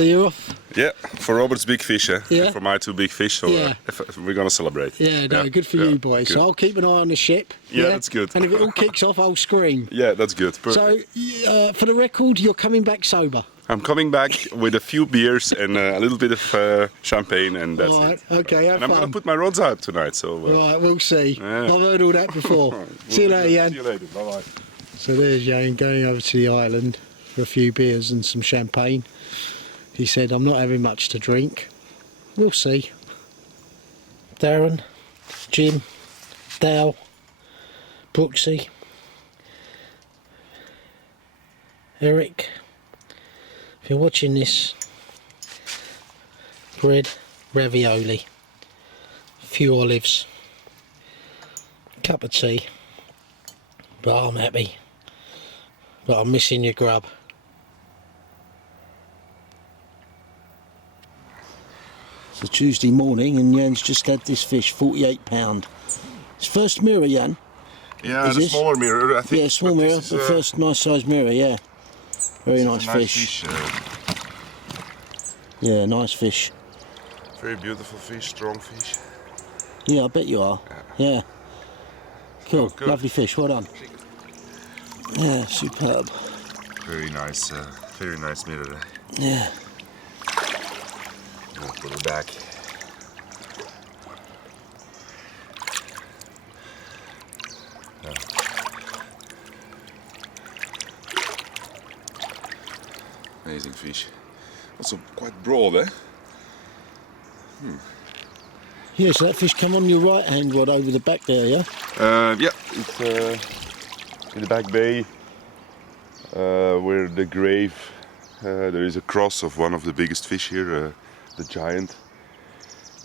So you're off? Yeah, for Robert's big fish, Yeah. for my 2 big fish, so Yeah. we're gonna celebrate. Yeah, no, good for you boys. good. So I'll keep an eye on the ship. Yeah, that's good. And if it all kicks off, I'll scream. Yeah, that's good. Perfect. So, for the record, you're coming back sober. I'm coming back with a few beers and a little bit of champagne, and that's All right, it. okay, have And I'm fun. gonna put my rods out tonight, so. Right, we'll see. Yeah. I've heard all that before. See you later, Jan. See you later. Bye bye. So there's Jan going over to the island for a few beers and some champagne. He said, I'm not having much to drink. We'll see. Darren, Jim, Dale, Brooksy, Eric. If you're watching this, bread, ravioli, a few olives, cup of tea, but I'm happy. But I'm missing your grub. It's a Tuesday morning and Jan's just had this fish, £48. It's first mirror, Jan. Yeah, Is the this? smaller mirror, I think. Yeah, small but mirror, this is, the first nice sized mirror, yeah. Very nice fish. Yeah, nice fish. Very beautiful fish, strong fish. Yeah, I bet you are. Yeah. Cool, good. lovely fish, well done. Yeah, superb. Very nice mirror there. Yeah. I'll put it back. Yeah. Amazing fish. Also quite broad, eh? Yeah, so that fish come on your right hand rod over the back there, yeah? Yeah, it's in the back bay where the grave, there is a cross of one of the biggest fish here, the giant.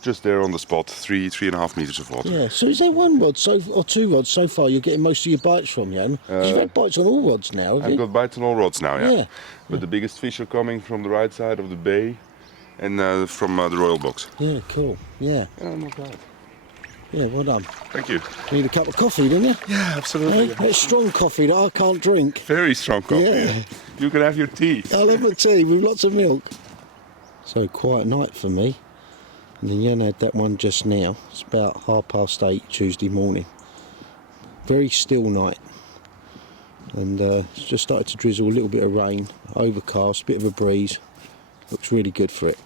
Just there on the spot, 3.5 meters of water. Yeah, so is there one rod or 2 rods so far you're getting most of your bites from, Jan? 'Cause you've had bites on all rods now, have I've you? got bites on all rods now, yeah. Yeah. But the biggest fish are coming from the right side of the bay and from the Royal Box. Yeah, cool. Yeah. Yeah, not bad. Yeah, well done. Thank you. You need a cup of coffee, didn't you? Yeah, absolutely. Hey, that's strong coffee that I can't drink. Very strong coffee. Yeah. You can have your tea. I'll have my tea with lots of milk. So quiet night for me. And then Jan had that one just now. It's about 8:30 Tuesday morning. Very still night. And it's just started to drizzle, a little bit of rain, overcast, bit of a breeze. Looks really good for it.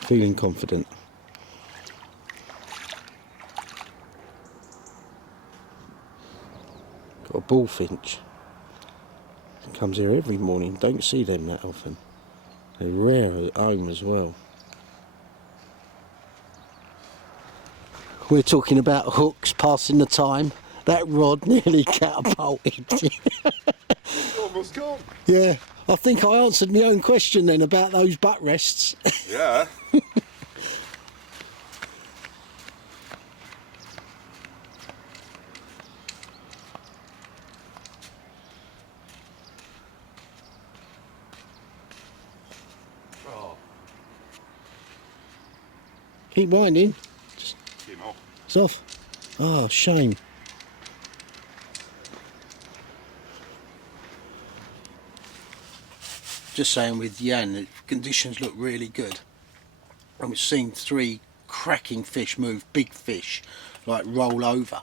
Feeling confident. Got a bullfinch. Comes here every morning. Don't see them that often. They're rare at home as well. We're talking about hooks, passing the time. That rod nearly catapulted. Almost gone. Yeah, I think I answered my own question then about those butt rests. Yeah. Keep winding. Came off. It's off. Oh, shame. Just saying with Jan, the conditions look really good. And we've seen 3 cracking fish move, big fish, like roll over.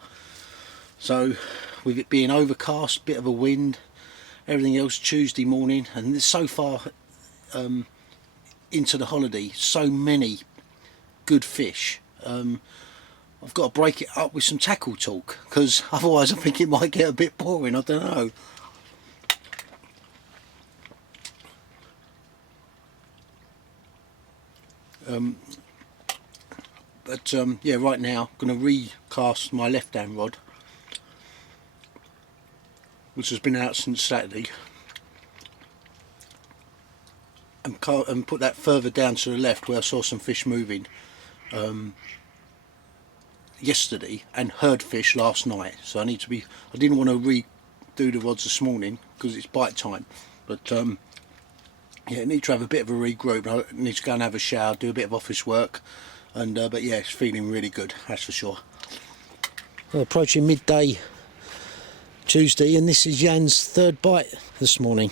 So with it being overcast, bit of a wind, everything else Tuesday morning, and so far into the holiday, so many good fish. I've got to break it up with some tackle talk, because otherwise I think it might get a bit boring, I don't know. Yeah, right now I'm going to recast my left hand rod, which has been out since Saturday, and put that further down to the left where I saw some fish moving yesterday and heard fish last night. So I didn't want to redo the rods this morning because it's bite time, but yeah, I need to have a bit of a regroup. I need to go and have a shower, do a bit of office work, and but yeah, it's feeling really good, that's for sure. Well, approaching midday Tuesday, and this is Jan's 3rd bite this morning.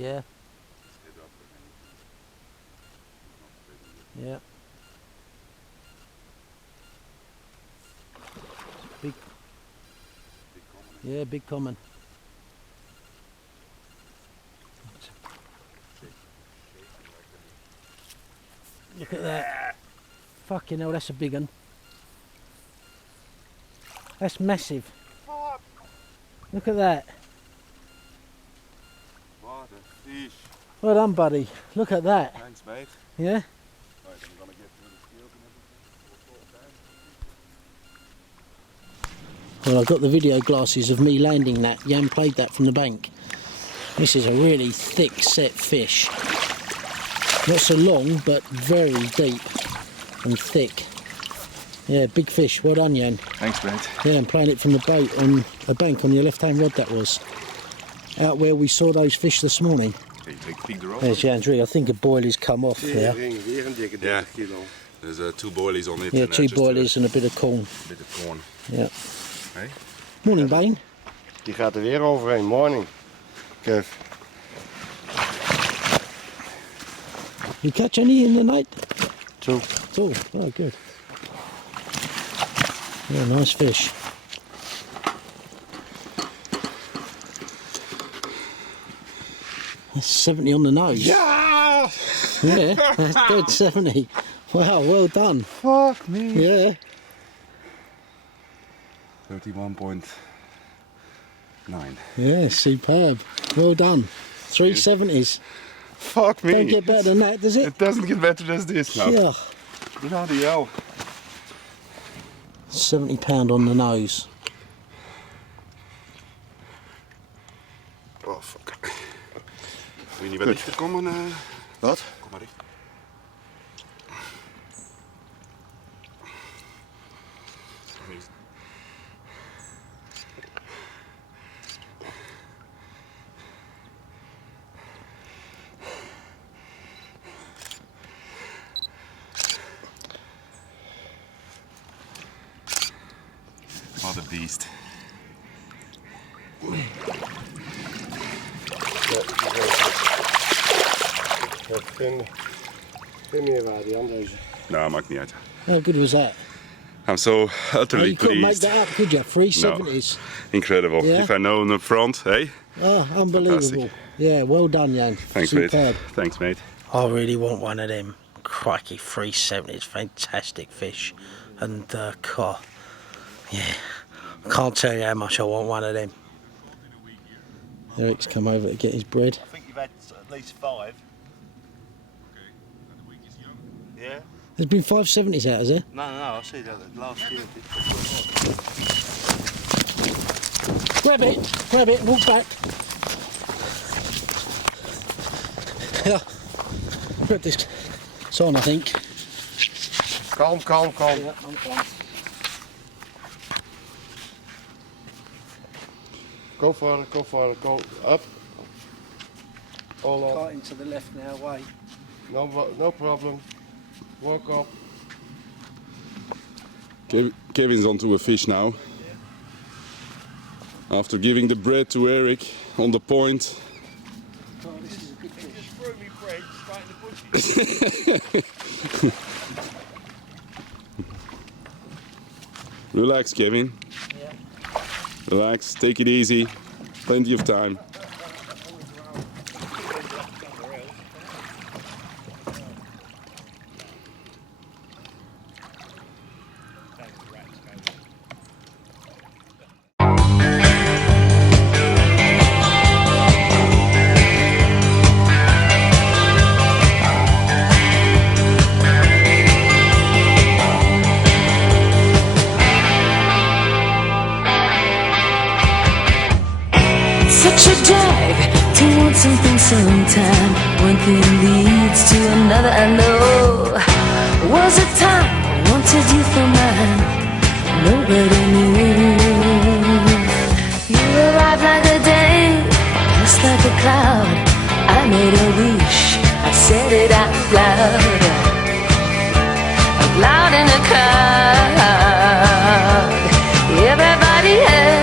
Yeah. Yeah. Big. Yeah, big common. Look at that. Fucking hell, that's a big one. That's massive. Look at that. What a fish. Well done, buddy. Look at that. Thanks, mate. Yeah? Right, I'm gonna get through the scales and everything. Well, I've got the video glasses of me landing that. Jan played that from the bank. This is a really thick set fish. Not so long, but very deep and thick. Yeah, big fish. Well done, Jan. Thanks, mate. Yeah, I'm playing it from the boat on a bank on your left-hand rod, that was. Out where we saw those fish this morning. Can you peek the rod? There's Jan's rig. I think a boilie's come off there. Yeah, there's 2 boilies on it. Yeah, and, 2 just boilies and a bit of corn. a bit of corn. Yeah. Hey? Morning, Bane. Die gaat er weer overheen. Morning, Kev. You catch any in the night? 2. At all? Oh, good. Yeah, nice fish. That's 70 on the nose. Yeah! Yeah, that's good, 70. Wow, well done. Fuck me! Yeah. 31.9. Yeah, superb. Well done. 370s. Fuck me! Don't get better than that, does it? It doesn't get better than this now. Yeah. Bloody hell. £70 on the nose. Oh, fuck. Wil je niet wel dichter komen? Wat? Kom maar dicht. What a beast. Geen meerwaarde, Jan, deze. Nou, maakt niet uit. How good was that? I'm so utterly You couldn't make pleased. that up, could you? 370s. Incredible. Yeah? If I know up front, hey? Oh, unbelievable. Fantastic. Yeah, well done, Jan. Thanks, Superb. mate. Thanks, mate. I really want one of them. Crikey, 370s, fantastic fish. And, yeah, I can't tell you how much I want one of them. Eric's come over to get his bread. I think you've had at least 5. Yeah? There's been 570s out, has there? No, I see that last year. Grab it, walk back. Yeah, grab this. It's on, I think. Kalm. Yeah, I'm fine. Go for it, go up. All up. Kiting to the left now, wait. No problem. Walk up. Kevin's onto a fish now. After giving the bread to Eric on the point. Oh, this is a good fish. Just threw me bread straight in the bushes. Relax, Kevin. Yeah. Relax, take it easy. Plenty of time. Such a drag to want something sometime. One thing leads to another, I know. Was a time I wanted you for mine. Nobody knew. You arrived like a day, just like a cloud. I made a wish, I said it out loud. Out loud in the crowd. Everybody heard.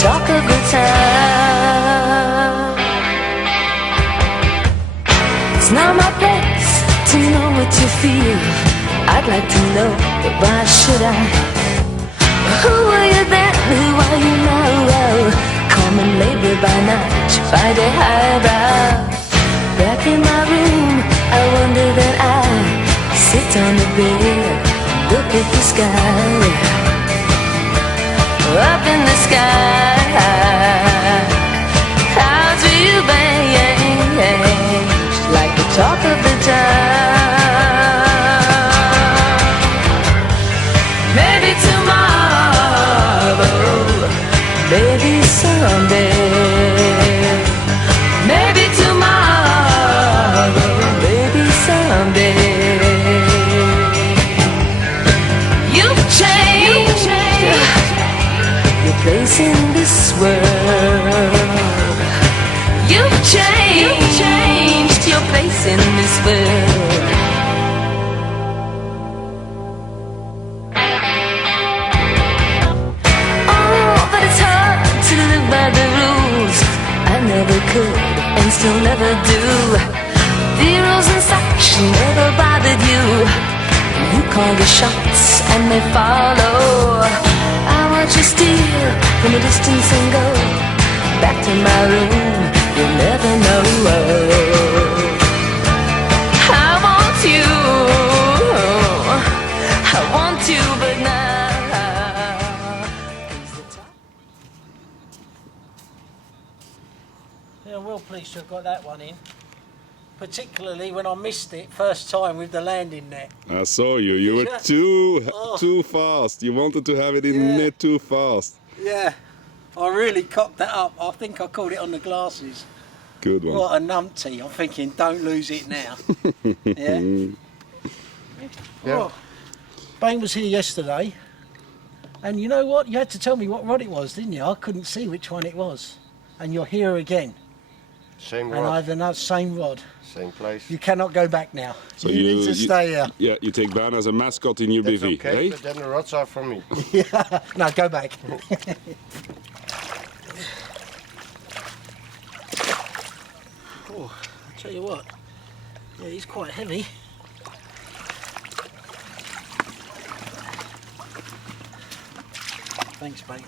Talk a good time. what you feel. I'd like to know, but why should I? Who were you then? Who are you now? Common labor by night, Friday highbrow. Back in my room, I wonder that I sit on the bed, look at the sky. Up in the sky, clouds rearrange like the talk of the town. Maybe tomorrow, maybe someday, maybe tomorrow, maybe someday. You've changed your place in this world. You've changed your place in this world. Oh, but it's hard to live by the rules. I never could and still never do. The rules and such never bothered you. You call the shots and they follow. I watch you steal from a distance and go back to my room. You'll never know. I want you, but now is the time. Yeah, I'm well pleased to have got that one in. Particularly when I missed it first time with the landing net. I saw you. You were too fast. You wanted to have it in Yeah. net too fast. Yeah, I really cocked that up. I think I caught it on the glasses. Good one. What a numpty. I'm thinking, don't lose it now. Yeah. Yeah. Oh, Bane was here yesterday, and you know what? You had to tell me what rod it was, didn't you? I couldn't see which one it was. And you're here again, Same and rod, I've another same rod. same place. You cannot go back now. So you need to stay here. Yeah, you take Ben as a mascot in your That's bivvy, okay, eh? but then the rods are for me. Yeah. No, go back. Oh, I'll tell you what. Yeah, he's quite heavy. Thanks, mate.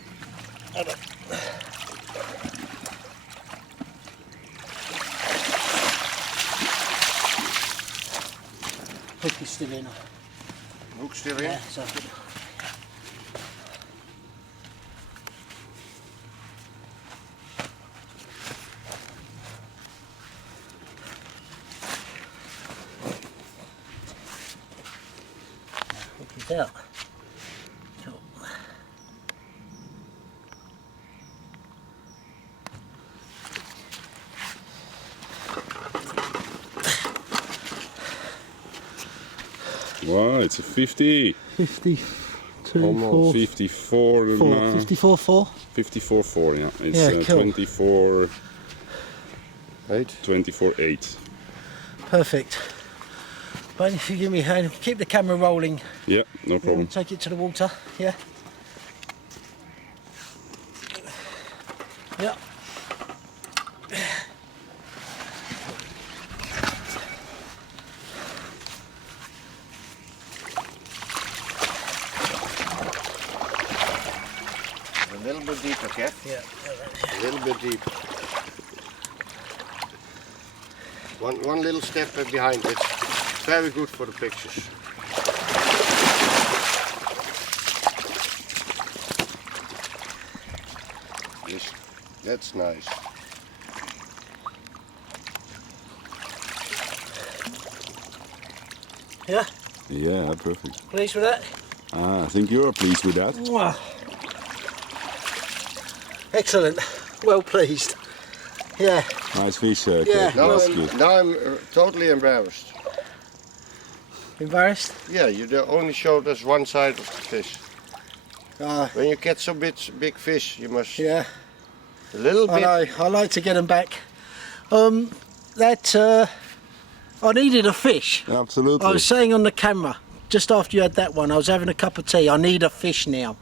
Hook is still in. Hook still in. Yeah, so good. Hook is out. Cool. Wow, it's a 50. 52, Almost. 54. 54, 4. 54.4, yeah. It's Yeah, cool. 24, 8. 24.8. Perfect. But if you give me a hand, keep the camera rolling. Yeah, no problem. Take it to the water. Yeah. Yeah. A little bit deeper, Kev. Yeah. A little bit deeper. One little step behind it. Very good for the pictures. Yes, that's nice. Yeah. Yeah, perfect. Pleased with that? I think you're pleased with that. Wow. Excellent. Well pleased. Yeah. Nice fish, Yeah. Kev. Now That's I'm, good. now I'm totally embarrassed. Embarrassed? Yeah, you only showed us one side of the fish. When you get so big fish, you must Yeah. a little I bit. know. I like to get them back. I needed a fish. Absolutely. I was saying on the camera, just after you had that one, I was having a cup of tea. I need a fish now.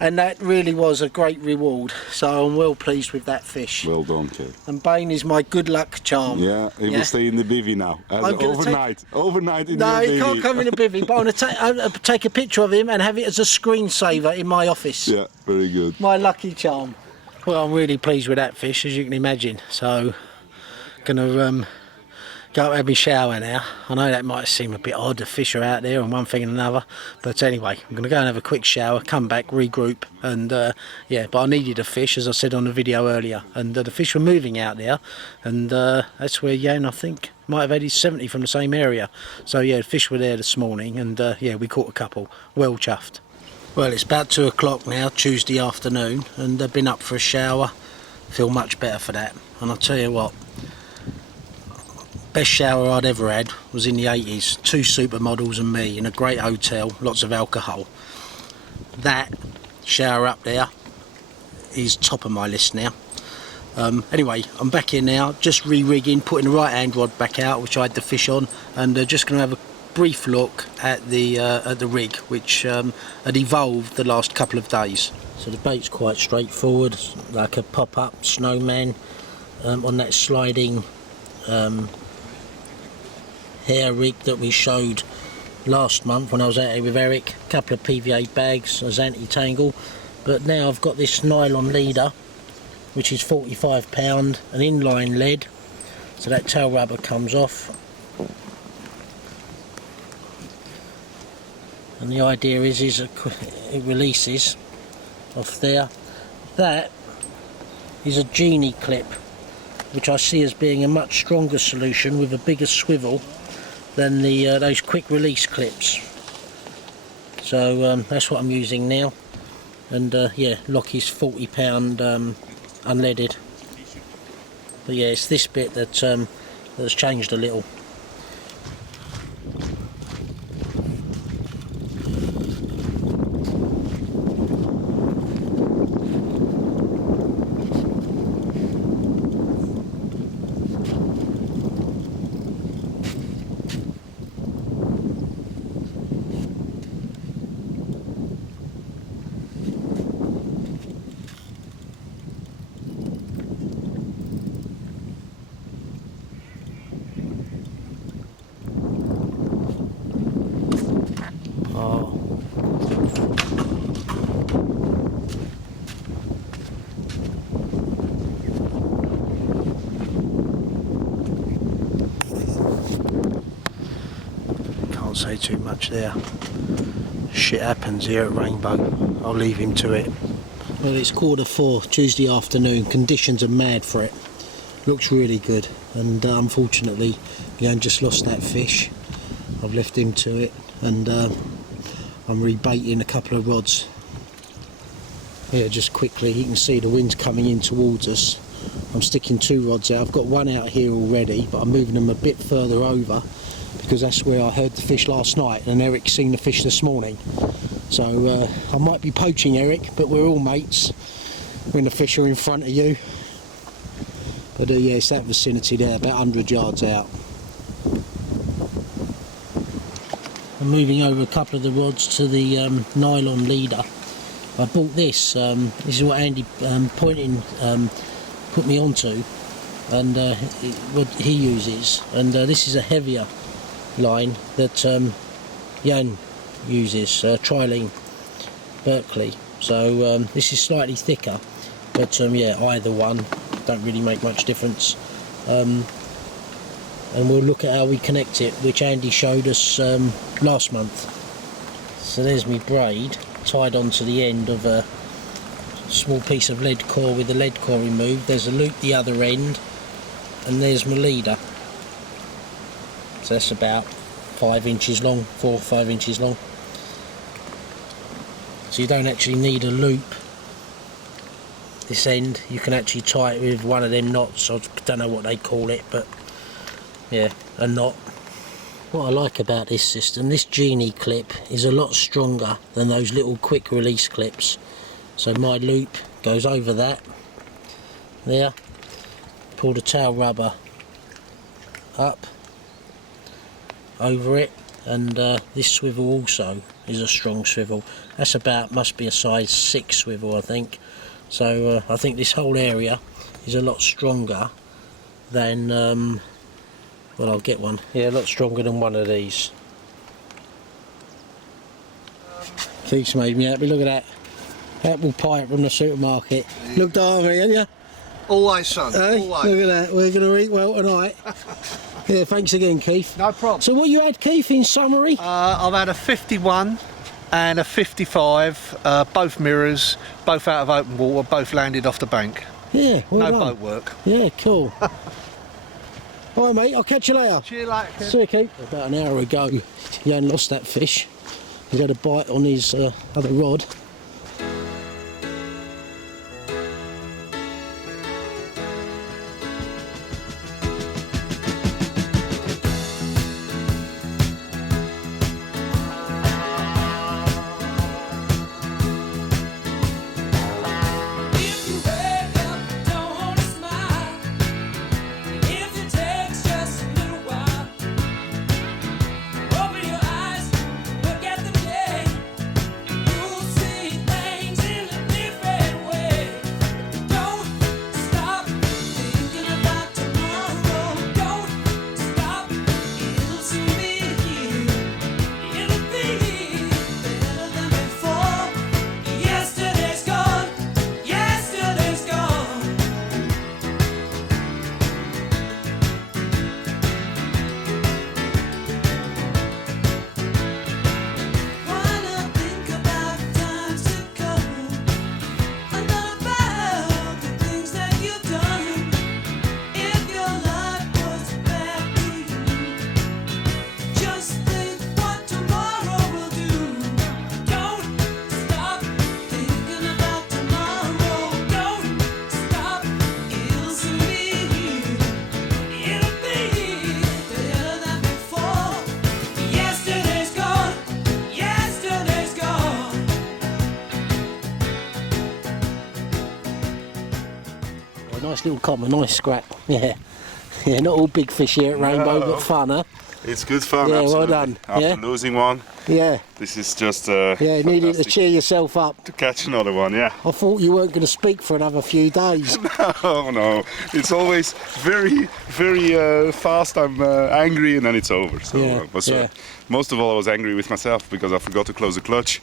And that really was a great reward, so I'm well pleased with that fish. Well done, kid. And Bane is my good luck charm. Yeah, he will stay in the bivvy now. Overnight. Overnight in the No, bivvy. he can't come in a bivvy, but I'm going to take a picture of him and have it as a screensaver in my office. Yeah, very good. My lucky charm. Well, I'm really pleased with that fish, as you can imagine. So, gonna go have my shower now. I know that might seem a bit odd, the fish are out there and one thing and another, but anyway, I'm gonna go and have a quick shower, come back, regroup, and yeah, but I needed a fish, as I said on the video earlier, and the fish were moving out there, and that's where Jan, I think, might have had his 70 from the same area. So yeah, the fish were there this morning, and yeah, we caught a couple. Well chuffed. Well, it's about 2 o'clock now, Tuesday afternoon, and I've been up for a shower. Feel much better for that, and I'll tell you what, best shower I'd ever had was in the 80s. 2 supermodels and me in a great hotel, lots of alcohol. That shower up there is top of my list now. Anyway, I'm back here now, just re-rigging, putting the right hand rod back out, which I had the fish on, and just going to have a brief look at the rig, which had evolved the last couple of days. So the bait's quite straightforward, like a pop-up snowman on that sliding hair rig that we showed last month when I was out here with Eric. A couple of PVA bags as anti-tangle, but now I've got this nylon leader, which is £45, an inline lead, so that tail rubber comes off, and the idea is it releases off there. That is a genie clip, which I see as being a much stronger solution with a bigger swivel than those quick release clips. So that's what I'm using now, and yeah, Lockie's £40 unleaded. But yeah, it's this bit that that's changed a little. Can't say too much there. Shit happens here at Rainbow. I'll leave him to it. Well, it's 4:15 Tuesday afternoon. Conditions are mad for it. Looks really good, and unfortunately, Jan just lost that fish. I've left him to it, and I'm rebaiting a couple of rods. Yeah, just quickly, you can see the wind's coming in towards us. I'm sticking 2 rods out. I've got one out here already, but I'm moving them a bit further over because that's where I heard the fish last night, and Eric's seen the fish this morning. So I might be poaching Eric, but we're all mates when the fish are in front of you. But yeah, it's that vicinity there, about 100 yards out. I'm moving over a couple of the rods to the nylon leader. I bought this. This is what Andy Pointing put me onto, and what he uses. And this is a heavier line that Jan uses, Trilene Berkeley. So this is slightly thicker, but yeah, either one don't really make much difference. And we'll look at how we connect it, which Andy showed us last month. So there's my braid tied onto the end of a small piece of lead core with the lead core removed. There's a loop the other end, and there's my leader. So that's about 5 inches long, 4 or 5 inches long. So you don't actually need a loop this end. You can actually tie it with one of them knots. I don't know what they call it, but yeah, a knot. What I like about this system, this genie clip is a lot stronger than those little quick release clips. So my loop goes over that there, pull the tail rubber up over it, and this swivel also is a strong swivel. That's about, must be a size 6 swivel, I think. So I think this whole area is a lot stronger than, well, I'll get one. Yeah, a lot stronger than one of these. Keith's made me happy, look at that. Apple pie from the supermarket. Looked after me, haven't you? Always, son. Hey, Always. look at that, we're going to eat well tonight. Yeah, thanks again, Keith. No problem. So what you had, Keith, in summary? I've had a 51 and a 55, both mirrors, both out of open water, both landed off the bank. Yeah, well No done. boat work. Yeah, cool. All right, mate, I'll catch you later. See you later. See you, Keith. About an hour ago, Jan lost that fish. He had a bite on his other rod. If you wake up, don't wanna smile. If it takes just a little while, open your eyes, look at the day. You'll see things in a different way. Don't stop thinking about tomorrow. Don't stop, it'll soon be here. It'll be better than before. Yesterday's gone. Yesterday's gone. Wanna think about times to come, and not about the things that you've done. If your life was back to you, just think what tomorrow will do. Don't stop thinking about tomorrow. Don't stop, it'll soon be here. It'll be better than before. Yesterday's gone. Yesterday's gone. A nice little common, nice scrap. Yeah. Yeah, not all big fish here at Rainbow, but fun, huh? It's good fun. Yeah, well absolutely. done. After Yeah. losing one, Yeah. this is just Yeah, needed to fantastic cheer yourself up. to catch another one. Yeah. I thought you weren't going to speak for another few days. Oh no, it's always very fast. I'm angry and then it's over. So, Yeah, yeah. most of all, I was angry with myself because I forgot to close the clutch,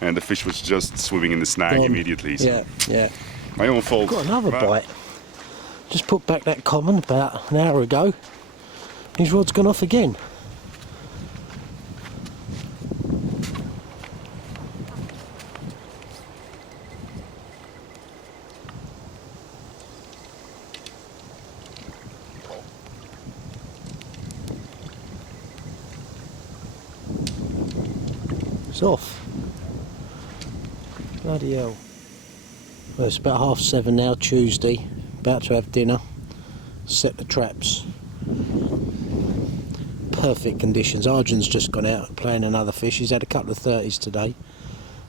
and the fish was just swimming in the snag Gone. immediately. So Yeah, yeah. my own fault. Got another Well, bite. Just put back that common about an hour ago. His rod's gone off again. It's off. Bloody hell. Well, it's about 7:30 now, Tuesday. About to have dinner. Set the traps. Perfect conditions. Arjun's just gone out playing another fish. He's had a couple of 30s today.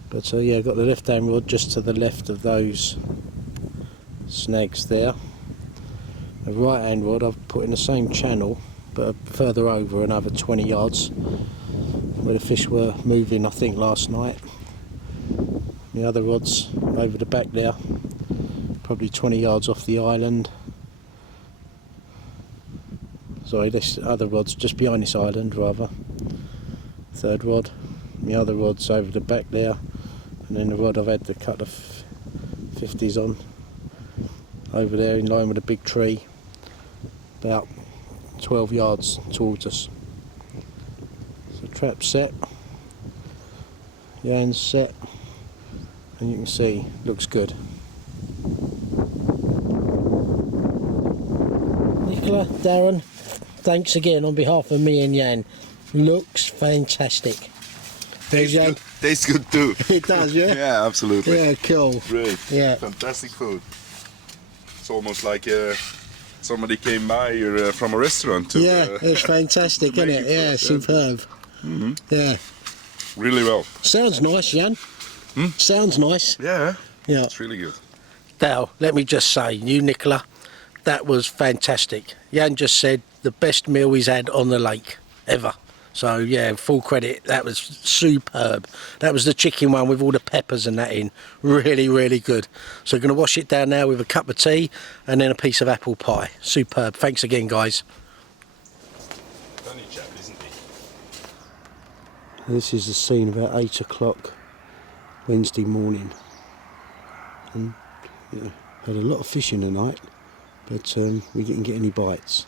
But yeah, I've got the left hand rod just to the left of those snags there. The right hand rod I've put in the same channel, but further over another 20 yards, where the fish were moving, I think, last night. The other rod's over the back there, probably 20 yards off the island. Sorry, this other rod's just behind this island, rather. Third rod. The other rod's over the back there, and then the rod I've had to cut the 50s on, over there in line with a big tree, about 12 yards towards us. So trap set, Jan's set, and you can see, looks good. Nicola, Darren, thanks again on behalf of me and Jan. Looks fantastic. There's Jan. Tastes good too. It does, yeah? Yeah, absolutely. Yeah, cool. Great. Yeah. Fantastic food. It's almost like somebody came by here from a restaurant to. Yeah, it's fantastic, to isn't make it? it for Yeah, us, yeah. superb. Yeah. Really well. Sounds nice, Jan. Sounds nice. Yeah. Yeah. It's really good. Now, let me just say, you, Nicola, that was fantastic. Jan just said the best meal he's had on the lake, ever. So yeah, full credit, that was superb. That was the chicken one with all the peppers and that in. Really, really good. So we're going to wash it down now with a cup of tea and then a piece of apple pie. Superb. Thanks again, guys. Funny chap, isn't he? This is the scene about 8 o'clock Wednesday morning. And yeah, had a lot of fishing tonight, but we didn't get any bites.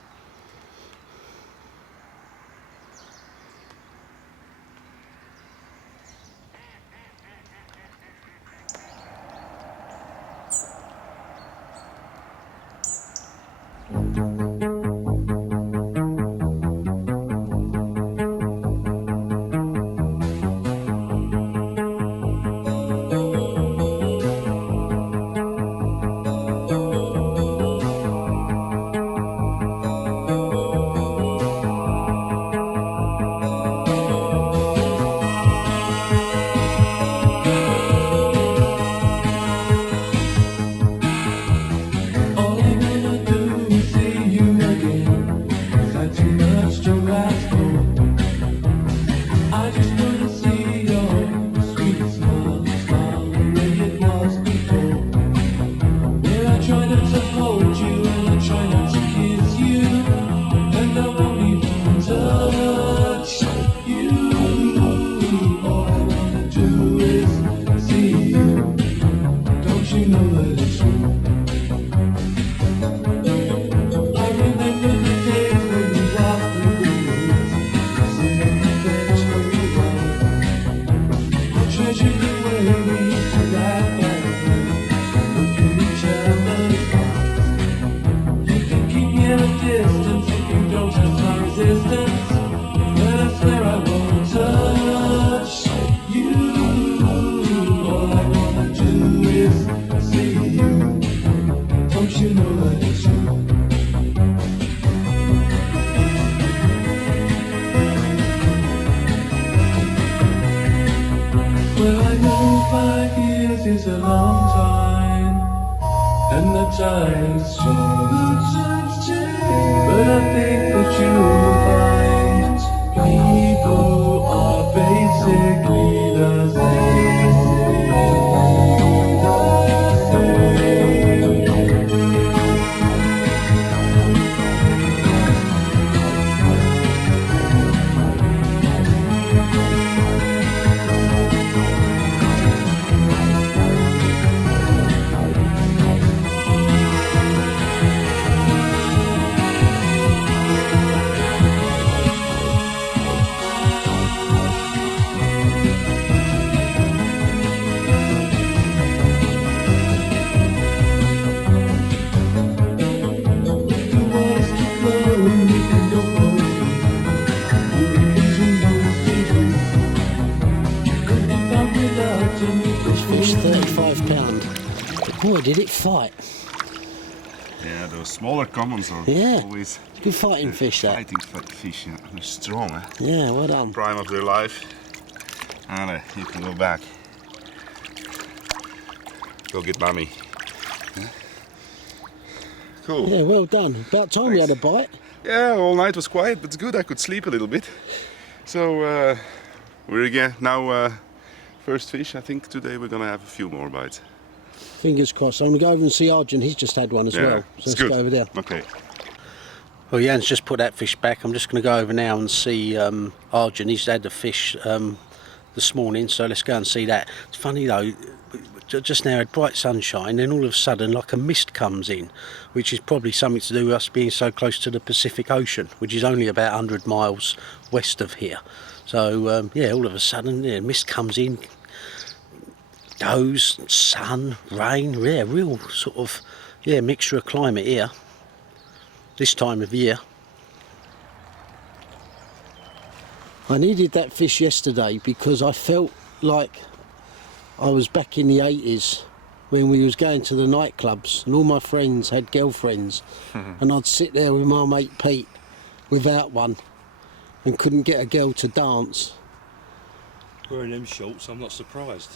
Well, I know 5 years is a long time, and the times change, but I think that you'll find people are basically the same. Fish £35. Boy, did it fight. Yeah, those smaller commons are Yeah. always Good fighting fish, that. fighting fish. Yeah. They're strong, eh? Yeah, well done. Prime of their life. And you can go back. Go get mommy. Yeah. Cool. Yeah, well done. About time we had a bite. Yeah, all night was quiet, but it's good. I could sleep a little bit. So we're again now first fish. I think today we're gonna have a few more bites. Fingers crossed. I'm going to go over and see Arjun. He's just had one as well. So it's let's good. go over there. Okay. Well, Jan's just put that fish back. I'm just going to go over now and see Arjun. He's had the fish this morning, so let's go and see that. It's funny though, just now had bright sunshine, then all of a sudden like a mist comes in, which is probably something to do with us being so close to the Pacific Ocean, which is only about 100 miles west of here. So yeah, all of a sudden, yeah, mist comes in, goes, sun, rain, yeah, real sort of, yeah, mixture of climate here this time of year. I needed that fish yesterday because I felt like I was back in the 80s when we was going to the nightclubs and all my friends had girlfriends and I'd sit there with my mate Pete without one and couldn't get a girl to dance. Wearing them shorts, I'm not surprised.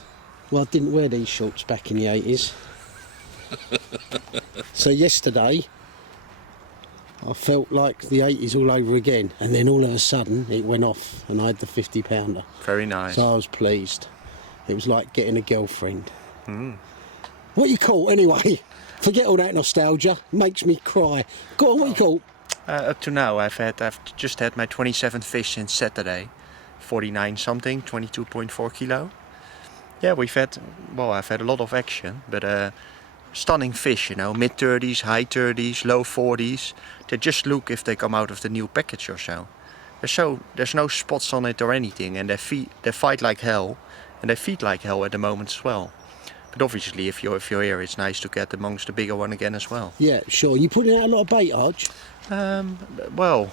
Well, I didn't wear these shorts back in the 80s. So yesterday I felt like the 80s all over again, and then all of a sudden it went off and I had the 50 pounder. Very nice. So I was pleased. It was like getting a girlfriend. What you caught anyway? Forget all that nostalgia, makes me cry. Go on, what you caught? Up to now, I've just had my 27th fish since Saturday, 49 something, 22.4 kilo. Yeah, I've had a lot of action, but stunning fish, you know, mid 30s, high 30s, low 40s. They just look if they come out of the new package or so. There's no spots on it or anything, and they fight like hell, and they feed like hell at the moment as well. But obviously, if you're here, it's nice to get amongst the bigger one again as well. Yeah, sure. You putting out a lot of bait, Arch? Well,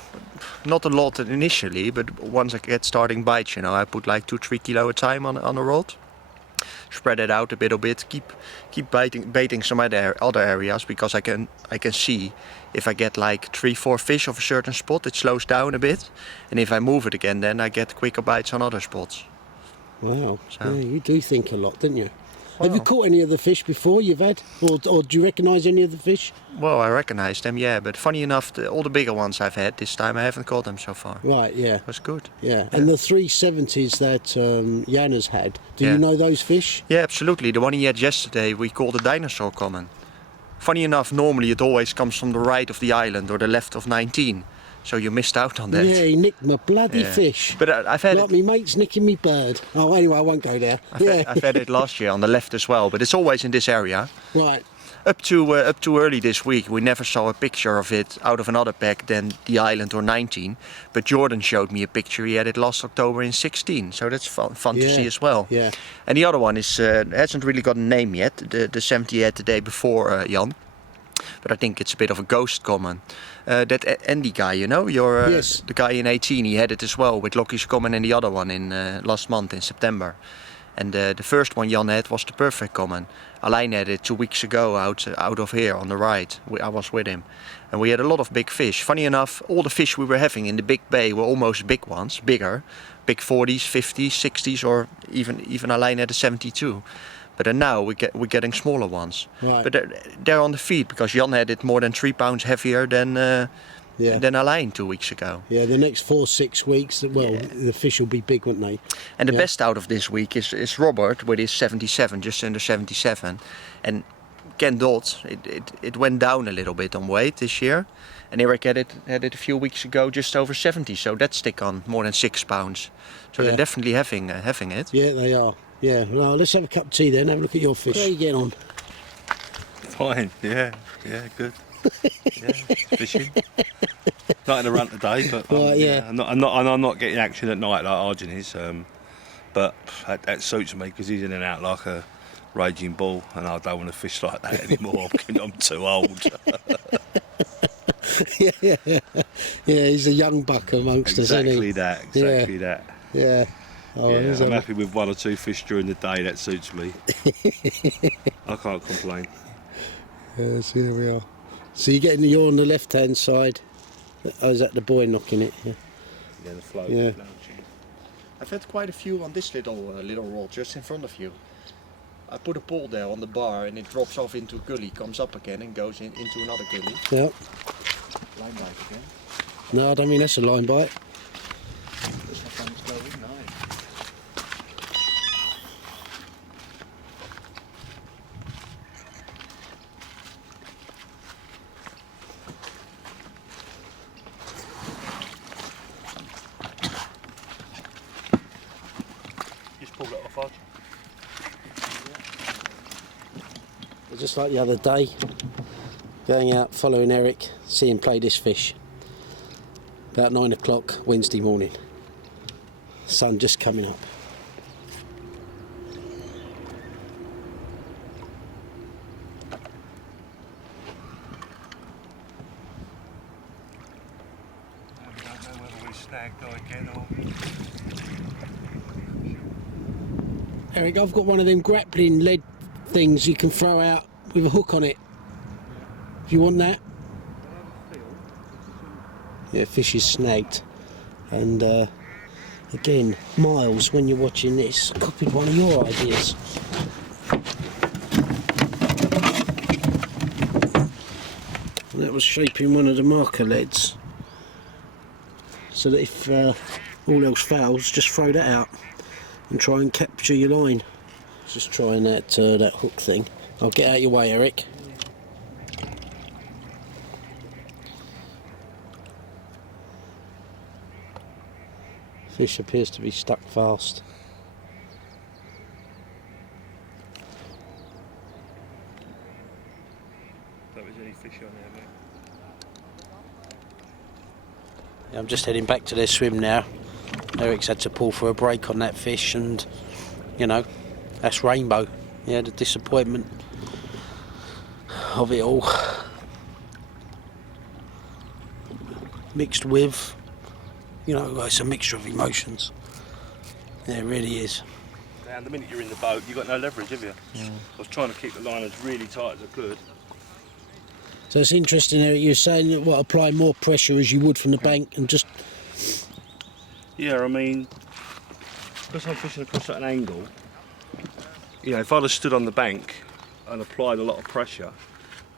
not a lot initially, but once I get starting bites, you know, I put like 2-3 kilo a time on a rod. Spread it out a bit, keep baiting some other areas, because I can see if I get like 3-4 fish of a certain spot, it slows down a bit, and if I move it again, then I get quicker bites on other spots. Wow, So- yeah, you do think a lot, don't you? Have you caught any of the fish before you've had? Or do you recognise any of the fish? Well, I recognize them, yeah, but funny enough, all the bigger ones I've had this time, I haven't caught them so far. Right, yeah. It was good. Yeah, and the 370s that Jan has had, do Yeah. you know those fish? Yeah, absolutely. The one he had yesterday, we called a dinosaur common. Funny enough, normally it always comes from the right of the island or the left of 19, so you missed out on that. Yeah, he nicked my bloody Yeah. fish. But I've had Like me mate's nicking me bird. Oh, anyway, I won't go there. I've had it last year on the left as well, but it's always in this area. Right. Up to early this week, we never saw a picture of it out of another pack than the island or 19. But Jordan showed me a picture. He had it last October in 16, so that's fun to Yeah, see as well. yeah. And the other one is hasn't really got a name yet. The 70 had the day before, Jan. But I think it's a bit of a ghost common. That Andy guy, you know, Yes. the guy in 18, he had it as well with Lockie's common, and the other one in last month in September. And the first one Jan had was the perfect common. Alain had it 2 weeks ago out of here on the right. I was with him. And we had a lot of big fish. Funny enough, all the fish we were having in the big bay were almost big ones, bigger. Big 40s, 50s, 60s, or even Alain had a 72. But now we're getting smaller ones. Right. But they're on the feed, because Jan had it more than 3 pounds heavier than Alain 2 weeks ago. Yeah, the next 4-6 weeks, well, the fish will be big, won't they? And the Yeah. best out of this week is Robert with his 77, just under 77. And Ken Dodd, it went down a little bit on weight this year. And Eric had it a few weeks ago just over 70, so that's stick on more than 6 pounds. So Yeah. they're definitely having it. Yeah, they are. Yeah, well, let's have a cup of tea then, have a look at your fish. How are you getting on? Fine, yeah, good. Yeah, fishing. Not in a run today, but Right, yeah. I'm not getting action at night like Arjun is. But that suits me because he's in and out like a raging bull, and I don't want to fish like that anymore. I'm too old. Yeah, he's a young buck amongst us, isn't he? Exactly that. Yeah. Oh, Yeah, he's I'm a- happy with 1 or 2 fish during the day. That suits me. I can't complain. Yeah, see, there we are. So you're on the left-hand side. Oh, is that the boy knocking it? Yeah. Yeah, the float. Yeah. I've had quite a few on this little rod just in front of you. I put a pole there on the bar, and it drops off into a gully, comes up again and goes into another gully. Yeah. Line bite again. No, I don't mean that's a line bite. This one comes going, nice. Just pull it off, Arjun. Just like the other day, going out following Eric, see him play this fish. About 9 o'clock Wednesday morning. Sun just coming up. We don't know whether we snagged again or. Eric, I've got one of them grappling lead things you can throw out with a hook on it. Do you want that? Yeah, fish is snagged. And again, Miles, when you're watching this, copied one of your ideas. That was shaping one of the marker leads, so that if all else fails, just throw that out and try and capture your line. Just trying that hook thing. I'll get out of your way, Eric. Fish appears to be stuck fast. That was any fish on there, mate. Yeah, I'm just heading back to their swim now. Eric's had to pull for a break on that fish, and you know, that's rainbow. Yeah, the disappointment of it all, mixed with, you know, it's a mixture of emotions. Yeah, it really is. And the minute you're in the boat, you've got no leverage, have you? I was trying to keep the line as really tight as I could. So it's interesting, Eric, you're saying that apply more pressure as you would from the bank and just... Yeah, I mean, because I'm fishing across at an angle, you know, if I'd have stood on the bank and applied a lot of pressure,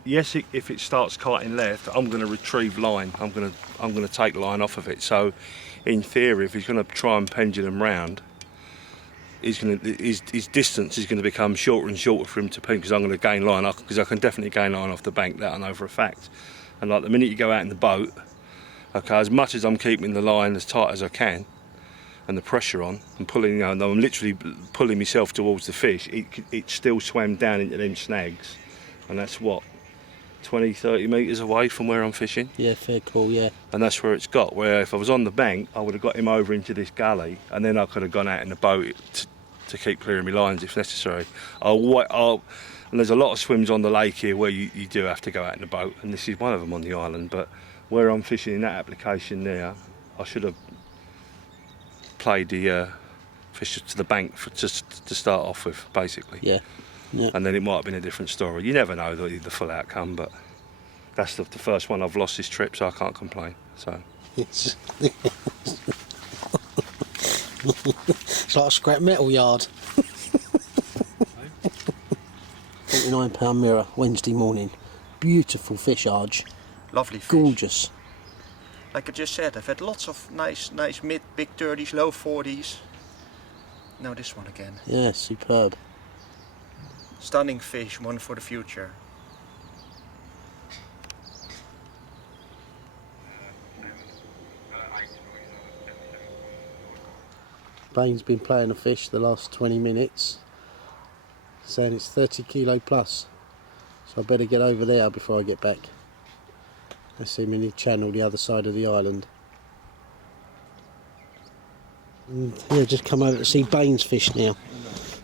yes, if it starts kiting left, I'm going to retrieve line. I'm going to take line off of it. So, in theory, if he's going to try and pendulum round, his distance is going to become shorter and shorter for him to pin, because I'm going to gain line, because I can definitely gain line off the bank. That I know for a fact. And like the minute you go out in the boat, okay, as much as I'm keeping the line as tight as I can, and the pressure on, and pulling, you know, and I'm literally pulling myself towards the fish, it still swam down into them snags, and that's what, 20, 30 metres away from where I'm fishing. Yeah, fair call, yeah. And that's where it's got, where if I was on the bank, I would have got him over into this gully, and then I could have gone out in the boat to keep clearing my lines if necessary. And there's a lot of swims on the lake here where you do have to go out in the boat, and this is one of them on the island, but where I'm fishing in that application there, I should have played the fish to the bank just to start off with, basically. Yeah. Yeah. And then it might have been a different story. You never know the full outcome, but that's the first one I've lost this trip, so I can't complain. So It's like a scrap metal yard. £49 mirror, Wednesday morning. Beautiful fish, Arge. Lovely fish. Gorgeous. Like I just said, I've had lots of nice mid, big 30s, low 40s. Now this one again. Yeah, superb. Stunning fish, one for the future. Bain's been playing a fish the last 20 minutes, saying it's 30 kilo plus. So I better get over there before I get back. I see him in the channel the other side of the island. And yeah, just come over to see Bain's fish now.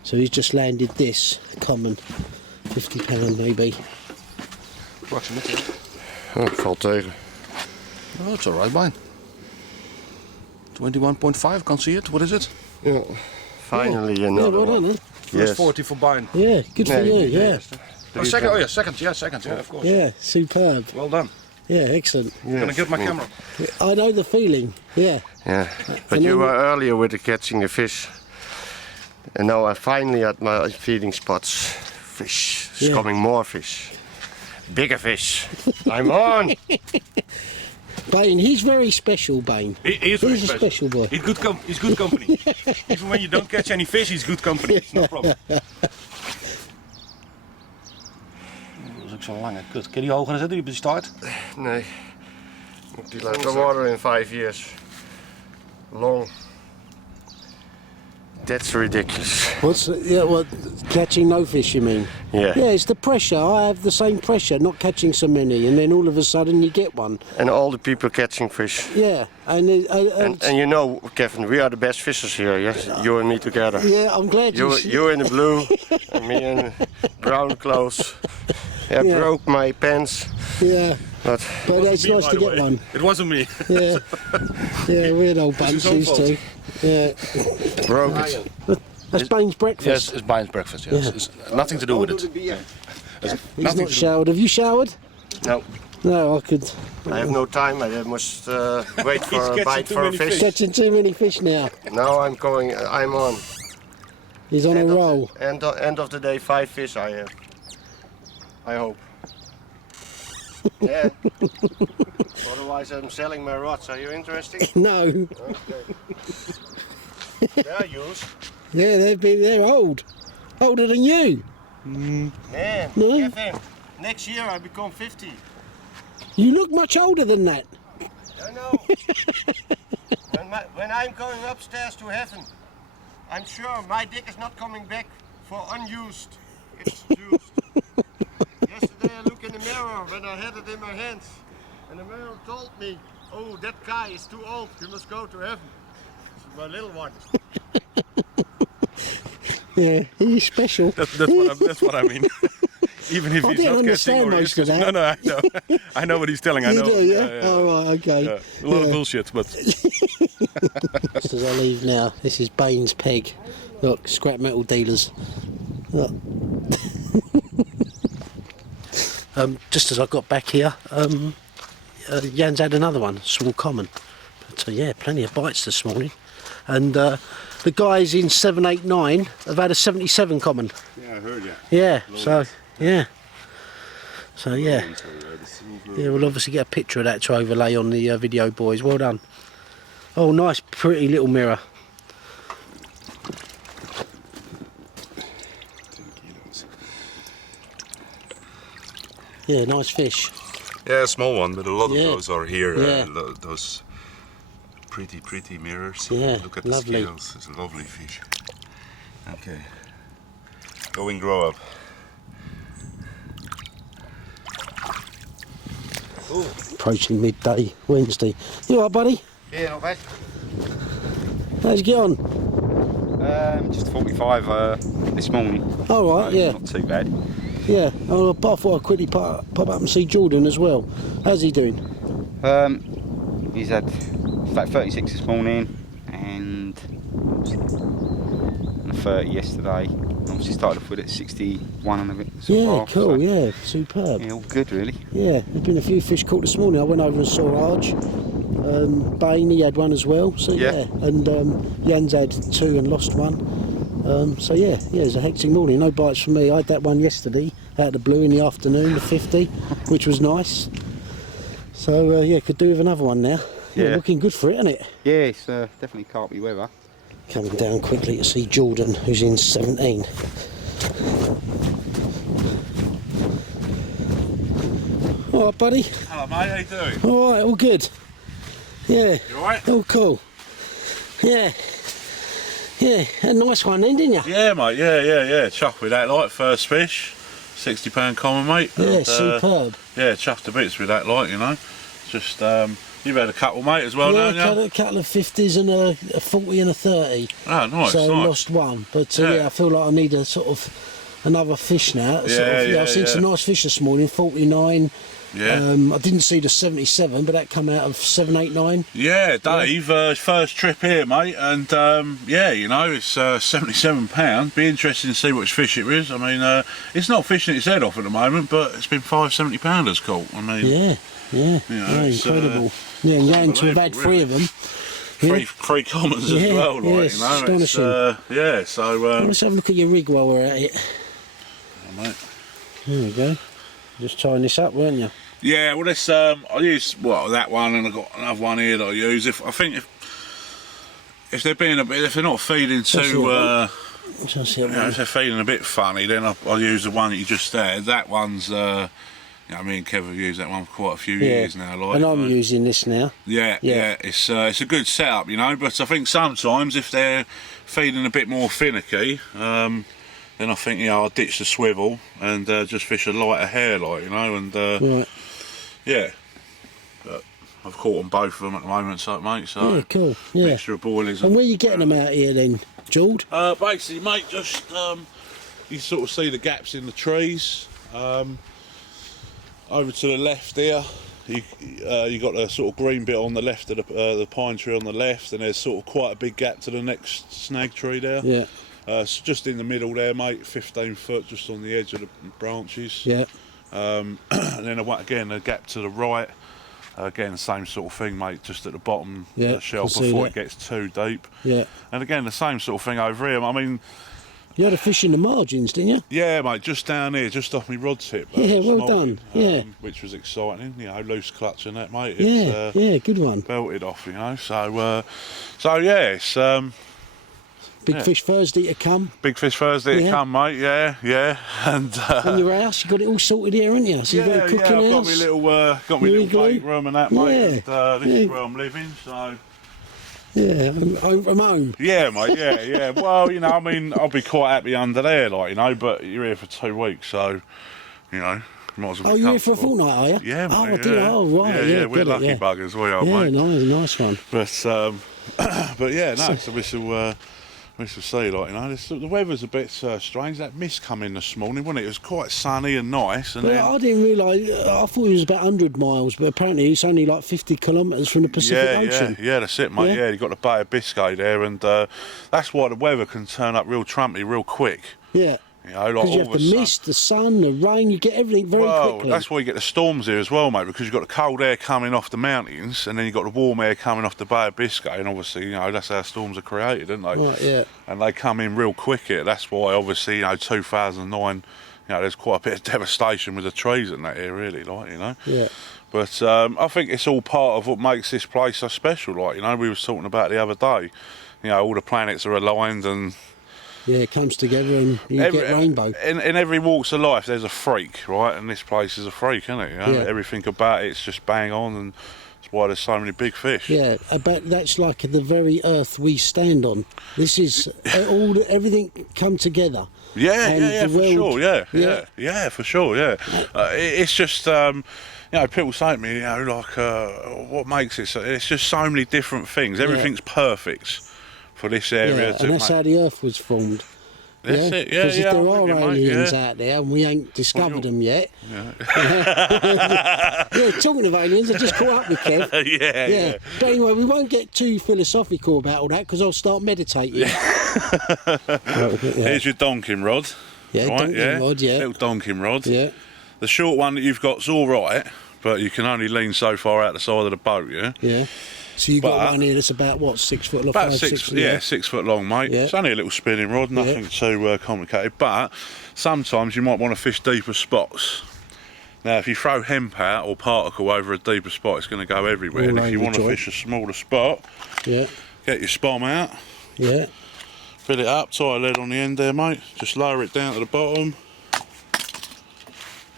So he's just landed this common, £50 maybe. Oh, valt tegen. Oh, it's alright, Bain. 21.5, can't see it. What is it? Yeah. Finally Yeah, another well one. done, eh? First 40 for Bain. Yeah, good for you, yeah. Oh, second. Oh, yeah, second. Yeah, second. Yeah, of course. Yeah, superb. Well done. Yeah, excellent. Gonna get my camera. I know the feeling, yeah. Yeah, but And you then- were earlier with the catching the fish. And now I'm finally at my feeding spots. Fish. It's Yeah. coming more fish. Bigger fish. I'm on! Bain, he's very special, Bain. He is He's a special boy. He's good company. Even when you don't catch any fish, he's good company. It's no problem. Dat is ook zo'n lange kut. Kun je die hoger gaan zetten, die start? Nee. Moet die laten worden in 5 years. Long. That's ridiculous. What, catching no fish, you mean? Yeah. Yeah, it's the pressure. I have the same pressure, not catching so many, and then all of a sudden you get one. And all the people catching fish. Yeah, and And you know, Kevin, we are the best fishers here, yes? You and me together. yeah, I'm glad You in the blue, and me in brown clothes. I broke my pants, Yeah, but but it's nice to get one. It wasn't me. Yeah, yeah, we're an old bunch, his own these fault. two. Yeah, broke it. that's Bain's breakfast. Yes, it's Bain's breakfast. Yes, it's nothing to do with it. He's not showered. Have you showered? No, No, I could. I have no time. I must wait for a catching bite too for a many fish. Catching too many fish now. Now I'm on. He's on a roll. End of the day, 5 fish I have. I hope. Yeah. Otherwise, I'm selling my rods. Are you interested? No. Okay. They are used. Yeah, they're old. Older than you. Man, No? Kevin, next year I become 50. You look much older than that. I know. when I'm going upstairs to heaven, I'm sure my dick is not coming back for unused. It's used. Yesterday I looked in the mirror when I had it in my hands, and the mirror told me, "Oh, that guy is too old. You must go to heaven." This is my little one. Yeah, he's special. That's what I mean. Even if I he's didn't not understand catching or most of that. No, I know. I know what he's telling. I You know. do, yeah? Oh, right, okay. Yeah. A lot of bullshit, but Just as I leave now, this is Baines Peg. Look, scrap metal dealers. Look. Just as I got back here, Jan's had another one, small common. But yeah, plenty of bites this morning. And the guys in 789 have had a 77 common. Yeah, I heard you. Yeah, so yeah. So yeah. Yeah, we'll obviously get a picture of that to overlay on the video, boys. Well done. Oh, nice, pretty little mirror. 10 kilos. Yeah, nice fish. Yeah, a small one, but a lot of Yeah. those are here. Yeah. Those pretty mirrors. Yeah, Look at the lovely. scales. It's a lovely fish. Okay. Going grow up. Approaching midday Wednesday. You alright, buddy? Yeah, not bad. How's it get on? Just 45 this morning. Alright, yeah. Not too bad. Yeah. Oh, but I thought I'd quickly pop up and see Jordan as well. How's he doing? He's had about 36 this morning and a 30 yesterday. Obviously started off with it 61 and a bit. sort of Yeah, half, cool, so, yeah. Superb. yeah, all good really. Yeah, there's been a few fish caught this morning. I went over and saw Arj. Bain, he had one as well. So yeah. And Jan's had two and lost one. So yeah, it was a hectic morning. No bites for me. I had that one yesterday out of the blue in the afternoon, the 50, which was nice. So yeah, could do with another one now. Yeah, looking good for it, isn't it? Yeah, it's definitely carpy weather. Coming down quickly to see Jordan, who's in 17. All right, buddy. hello mate, how you doing? All right, all good. Yeah. You alright? All cool. Yeah. Yeah, a nice one then, didn't you? Yeah, mate. Yeah. Chuffed with that light first fish, £60 common, mate. Yeah, And, superb. Yeah, chuffed to bits with that light, you know. Just you've had a couple, mate, as well, Yeah, haven't you? a couple of 50s and a 40 and a 30. Oh, nice. So nice. lost one. But Yeah. yeah, I feel like I need a sort of another fish now. Yeah, I've seen some nice fish this morning, 49. Yeah. I didn't see the 77, but that come out of 789. Yeah, Dave, first trip here, mate, and yeah, you know, it's £77. Be interesting to see which fish it is. I mean, it's not fishing its head off at the moment, but it's been 5 £70-pounders caught. I mean, Yeah. you know, Yeah, it's, incredible. Yeah, and Jan to have had three of them. three commons Yeah, as well, yeah, like, it's you know. astonishing. Yeah, so Let's have a look at your rig while we're at it. mate. There we go. Just tying this up, weren't you? Yeah, well, this I use that one, and I've got another one here that I use. If they're being if they're not feeding too, if they're feeding a bit funny, then I'll use the one that you just had. That one's, you know, me and Kev have used that one for quite a few years now. Like, and I'm using this now. Yeah. It's a good setup, you know. But I think sometimes if they're feeding a bit more finicky, then I think I'll ditch the swivel and just fish a lighter hair, like, you know, and Right. yeah. But I've caught them both of them at the moment, so mate. So Yeah, cool. Yeah. mixture of boilies. And where are you getting them out here then, Jord? Basically, mate, just you sort of see the gaps in the trees. Over to the left here, you got a sort of green bit on the left of the pine tree on the left, and there's sort of quite a big gap to the next snag tree there. Yeah. It's just in the middle there, mate, 15 foot, just on the edge of the branches. Yeah. And then again, a gap to the right. Again, same sort of thing, mate, just at the bottom of the shelf can see before that. it gets too deep. Yeah. And again, the same sort of thing over here. I mean, You had a fish in the margins, didn't you? Yeah, mate, just down here, just off my rod tip. Yeah, well smolting, done, yeah. Which was exciting, you know, loose clutch and that, mate. Yeah, It's, yeah, good one. belted off, you know. So yeah, it's Big Fish Thursday to come. Big Fish Thursday to come, mate. Yeah, yeah. And On your house, you got it all sorted here, haven't you? So you've got a cooking I've got house. my little, got my Your little igloo. bake room and that, mate. Yeah, And, this is where I'm living, so. Yeah, home from home. Yeah, mate. Yeah, yeah. Well, you know, I mean, I'll be quite happy under there, like, you know. But you're here for 2 weeks, so, you know, might as well. Oh, be you're here for a comfortable. fortnight, are you? Yeah, mate. Oh, I yeah. did. Oh, right. Yeah, we're get it, lucky yeah. buggers, we are, Yeah, mate. nice one. But yeah, no. So we shall see, like, you know, the weather's a bit strange. That mist come in this morning, wasn't it? It was quite sunny and nice, and But then. I didn't realise. I thought it was about 100 miles, but apparently it's only like 50 kilometres from the Pacific Ocean. Yeah, that's it, mate. Yeah? Yeah, you've got the Bay of Biscay there, and that's why the weather can turn up real trumpy real quick. Yeah. You know, like Because you all have of a the sudden- mist, the sun, the rain. You get everything very quickly. that's why you get the storms here as well, mate, because you've got the cold air coming off the mountains, and then you've got the warm air coming off the Bay of Biscay, and obviously, you know, that's how storms are created, aren't they? Right, yeah. And they come in real quick here. That's why, obviously, you know, 2009, you know, there's quite a bit of devastation with the trees and that here, really, like, you know. Yeah. But I think it's all part of what makes this place so special, like, you know, we were talking about the other day, you know, all the planets are aligned and... Yeah, it comes together and you get rainbow. In every walks of life, there's a freak, right? And this place is a freak, isn't it? You know? Yeah. Everything about it's just bang on, and that's why there's so many big fish. Yeah, but that's like the very earth we stand on. This is everything come together. Yeah, And yeah, the for world- sure. Yeah, for sure. Yeah, it's just you know, people say to me, you know, like what makes it so? It's just so many different things. Everything's perfect for this area. Yeah, and that's how the earth was formed. That's it, yeah, Because yeah, if there I'm are with you, mate, aliens yeah. out there and we ain't discovered them yet. Yeah. Yeah, talking of aliens, I just caught up with Kev. yeah. But anyway, we won't get too philosophical about all that because I'll start meditating. Here's your donking rod. Yeah, right, donking rod, yeah. Little donking rod. Yeah. The short one that you've got's all right, but you can only lean so far out the side of the boat, yeah? Yeah. So you've got But- one here that's about, what, 6 foot long? About 5, 6 foot, yeah, 6 foot long, mate. Yeah. It's only a little spinning rod, nothing too complicated. But sometimes you might want to fish deeper spots. Now, if you throw hemp out or particle over a deeper spot, it's going to go everywhere. All And if you over want to joint. fish a smaller spot, Yeah. get your spom out, Yeah. fill it up, tie a lead on the end there, mate. Just lower it down to the bottom.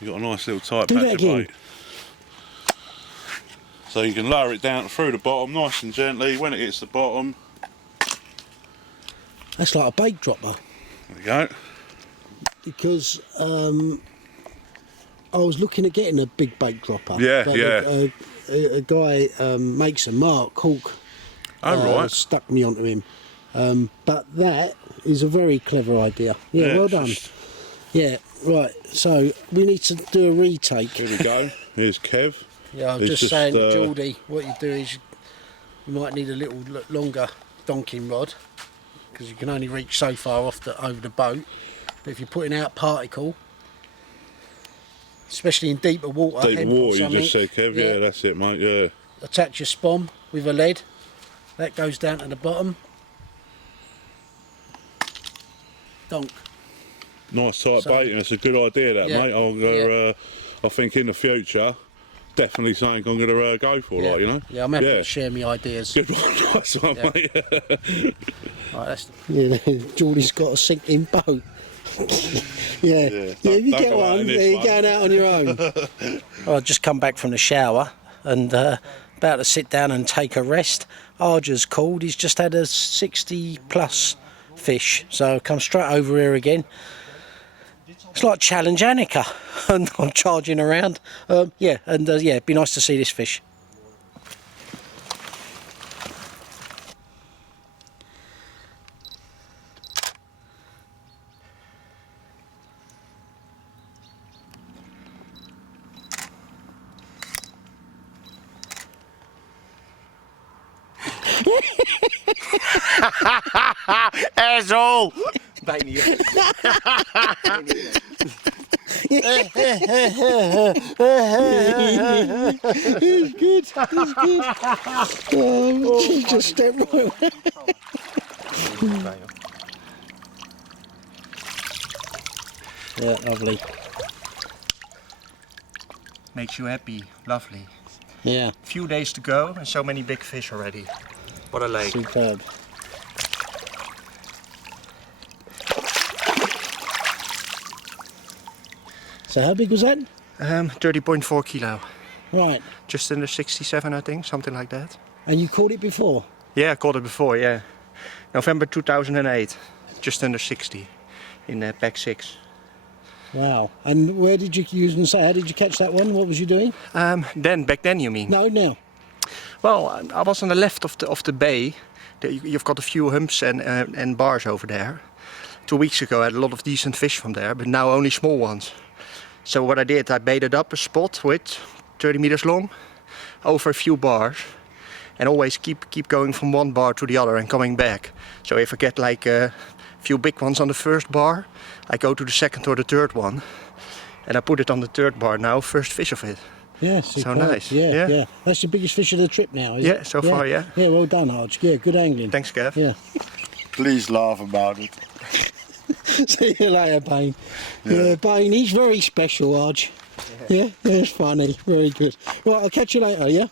You've got a nice little tight Do patch that of again. bait. So you can lower it down through the bottom, nice and gently. When it hits the bottom, That's like a bait dropper. there you go. Because I was looking at getting a big bait dropper. Yeah, but yeah. A guy makes a Mark Hawk. Oh, right. Stuck me onto him. But that is a very clever idea. Yeah, well it's done. just- Yeah, right. So we need to do a retake. Here we go. Here's Kev. Yeah, I'm He's just saying to uh, Geordie, what you do is you might need a little longer donking rod because you can only reach so far off over the boat. But if you're putting out particle, especially in deeper water, Deep hemp or water, you something, just said, Kev. Yeah, that's it, mate. Yeah. attach your spom with a lead. That goes down to the bottom. Donk. Nice tight So- bait, and it's a good idea, that, Yeah, mate. I'll go. I think in the future, definitely something I'm going to go for, Yeah. like, you know. Yeah, I'm happy to share my ideas. Good one, nice one, Yeah. mate. Right, that's Geordie's got a sinking boat. Yeah, if you don't get go out one, in this you're one. going out on your own. I've just come back from the shower and about to sit down and take a rest. Arger's called, he's just had a 60 plus fish, so I've come straight over here again. It's like Challenge Annika, and I'm charging around. Yeah, it'd be nice to see this fish. Asshole! He's good, he's good. She just stepped right away. Yeah, lovely. Makes you happy, lovely. Yeah, Few days to go and so many big fish already. What a lake. superb. So how big was that? 30.4 kilo. Right. Just under 67, I think, something like that. And you caught it before? Yeah, I caught it before, yeah. November 2008, just under 60 in pack 6. Wow. And where did you use and say? How did you catch that one? What was you doing? Back then you mean? No, now. Well, I was on the left of the bay. You've got a few humps and bars over there. 2 weeks ago I had a lot of decent fish from there, but now only small ones. So what I did, I baited up a spot with 30 meters long over a few bars, and always keep going from one bar to the other and coming back. So if I get like a few big ones on the first bar, I go to the second or the third one, and I put it on the third bar now, first fish of it. Yeah, So superb. nice. Yeah, Yeah. That's your biggest fish of the trip now, is it? Yeah, so far, yeah. Yeah, well done, Arj. Yeah, good angling. Thanks, Kev. Yeah. Please laugh about it. See you later, Bane. Yeah, Bane, he's very special, Arj. Yeah, it's funny. Very good. Right, I'll catch you later, yeah?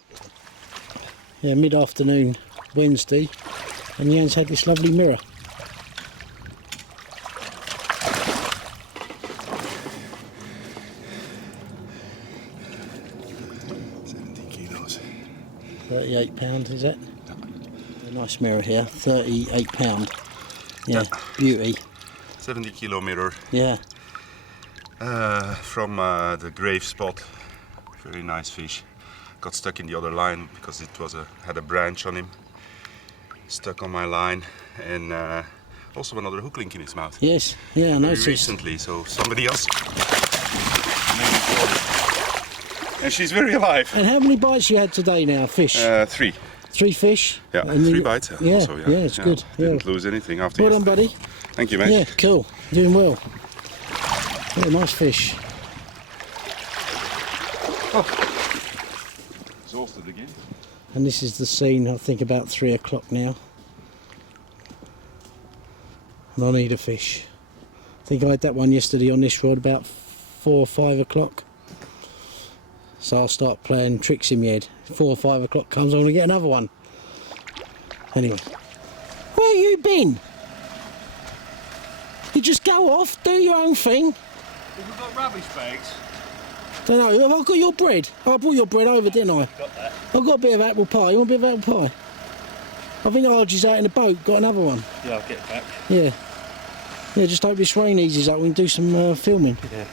Yeah, mid-afternoon, Wednesday, and Jan's had this lovely mirror. Kilos. 38 pounds, is it? A nice mirror here, 38 pound. Yeah, beauty. 70 kilo mirror Yeah, from the grave spot. Very nice fish. Got stuck in the other line because it was had a branch on him. Stuck on my line, and also another hook link in his mouth. yes, yeah, I Very noticed. recently, so somebody else. And she's very alive. And how many bites you had today now, fish? 3. 3 fish? Yeah, And 3 you- bites. Yeah, Also, yeah, it's good. Yeah. Didn't lose anything after. Well done, yesterday. buddy. Thank you, mate. Yeah, cool. Doing well. Yeah, nice fish. Exhausted again. And this is the scene, I think about 3 o'clock now. And I need a fish. I think I had that one yesterday on this rod about 4 or 5 o'clock. So I'll start playing tricks in my head. 4 or 5 o'clock comes, I want to get another one. Anyway. Where you been? You just go off, do your own thing. Have we got rubbish bags? Don't know, have I got your bread? I brought your bread over, didn't I? Got that. I've got a bit of apple pie. You want a bit of apple pie? I think Archie's out in the boat, got another one. Yeah, I'll get back. Yeah. Yeah, just hope this rain eases up, we can do some filming. Yeah.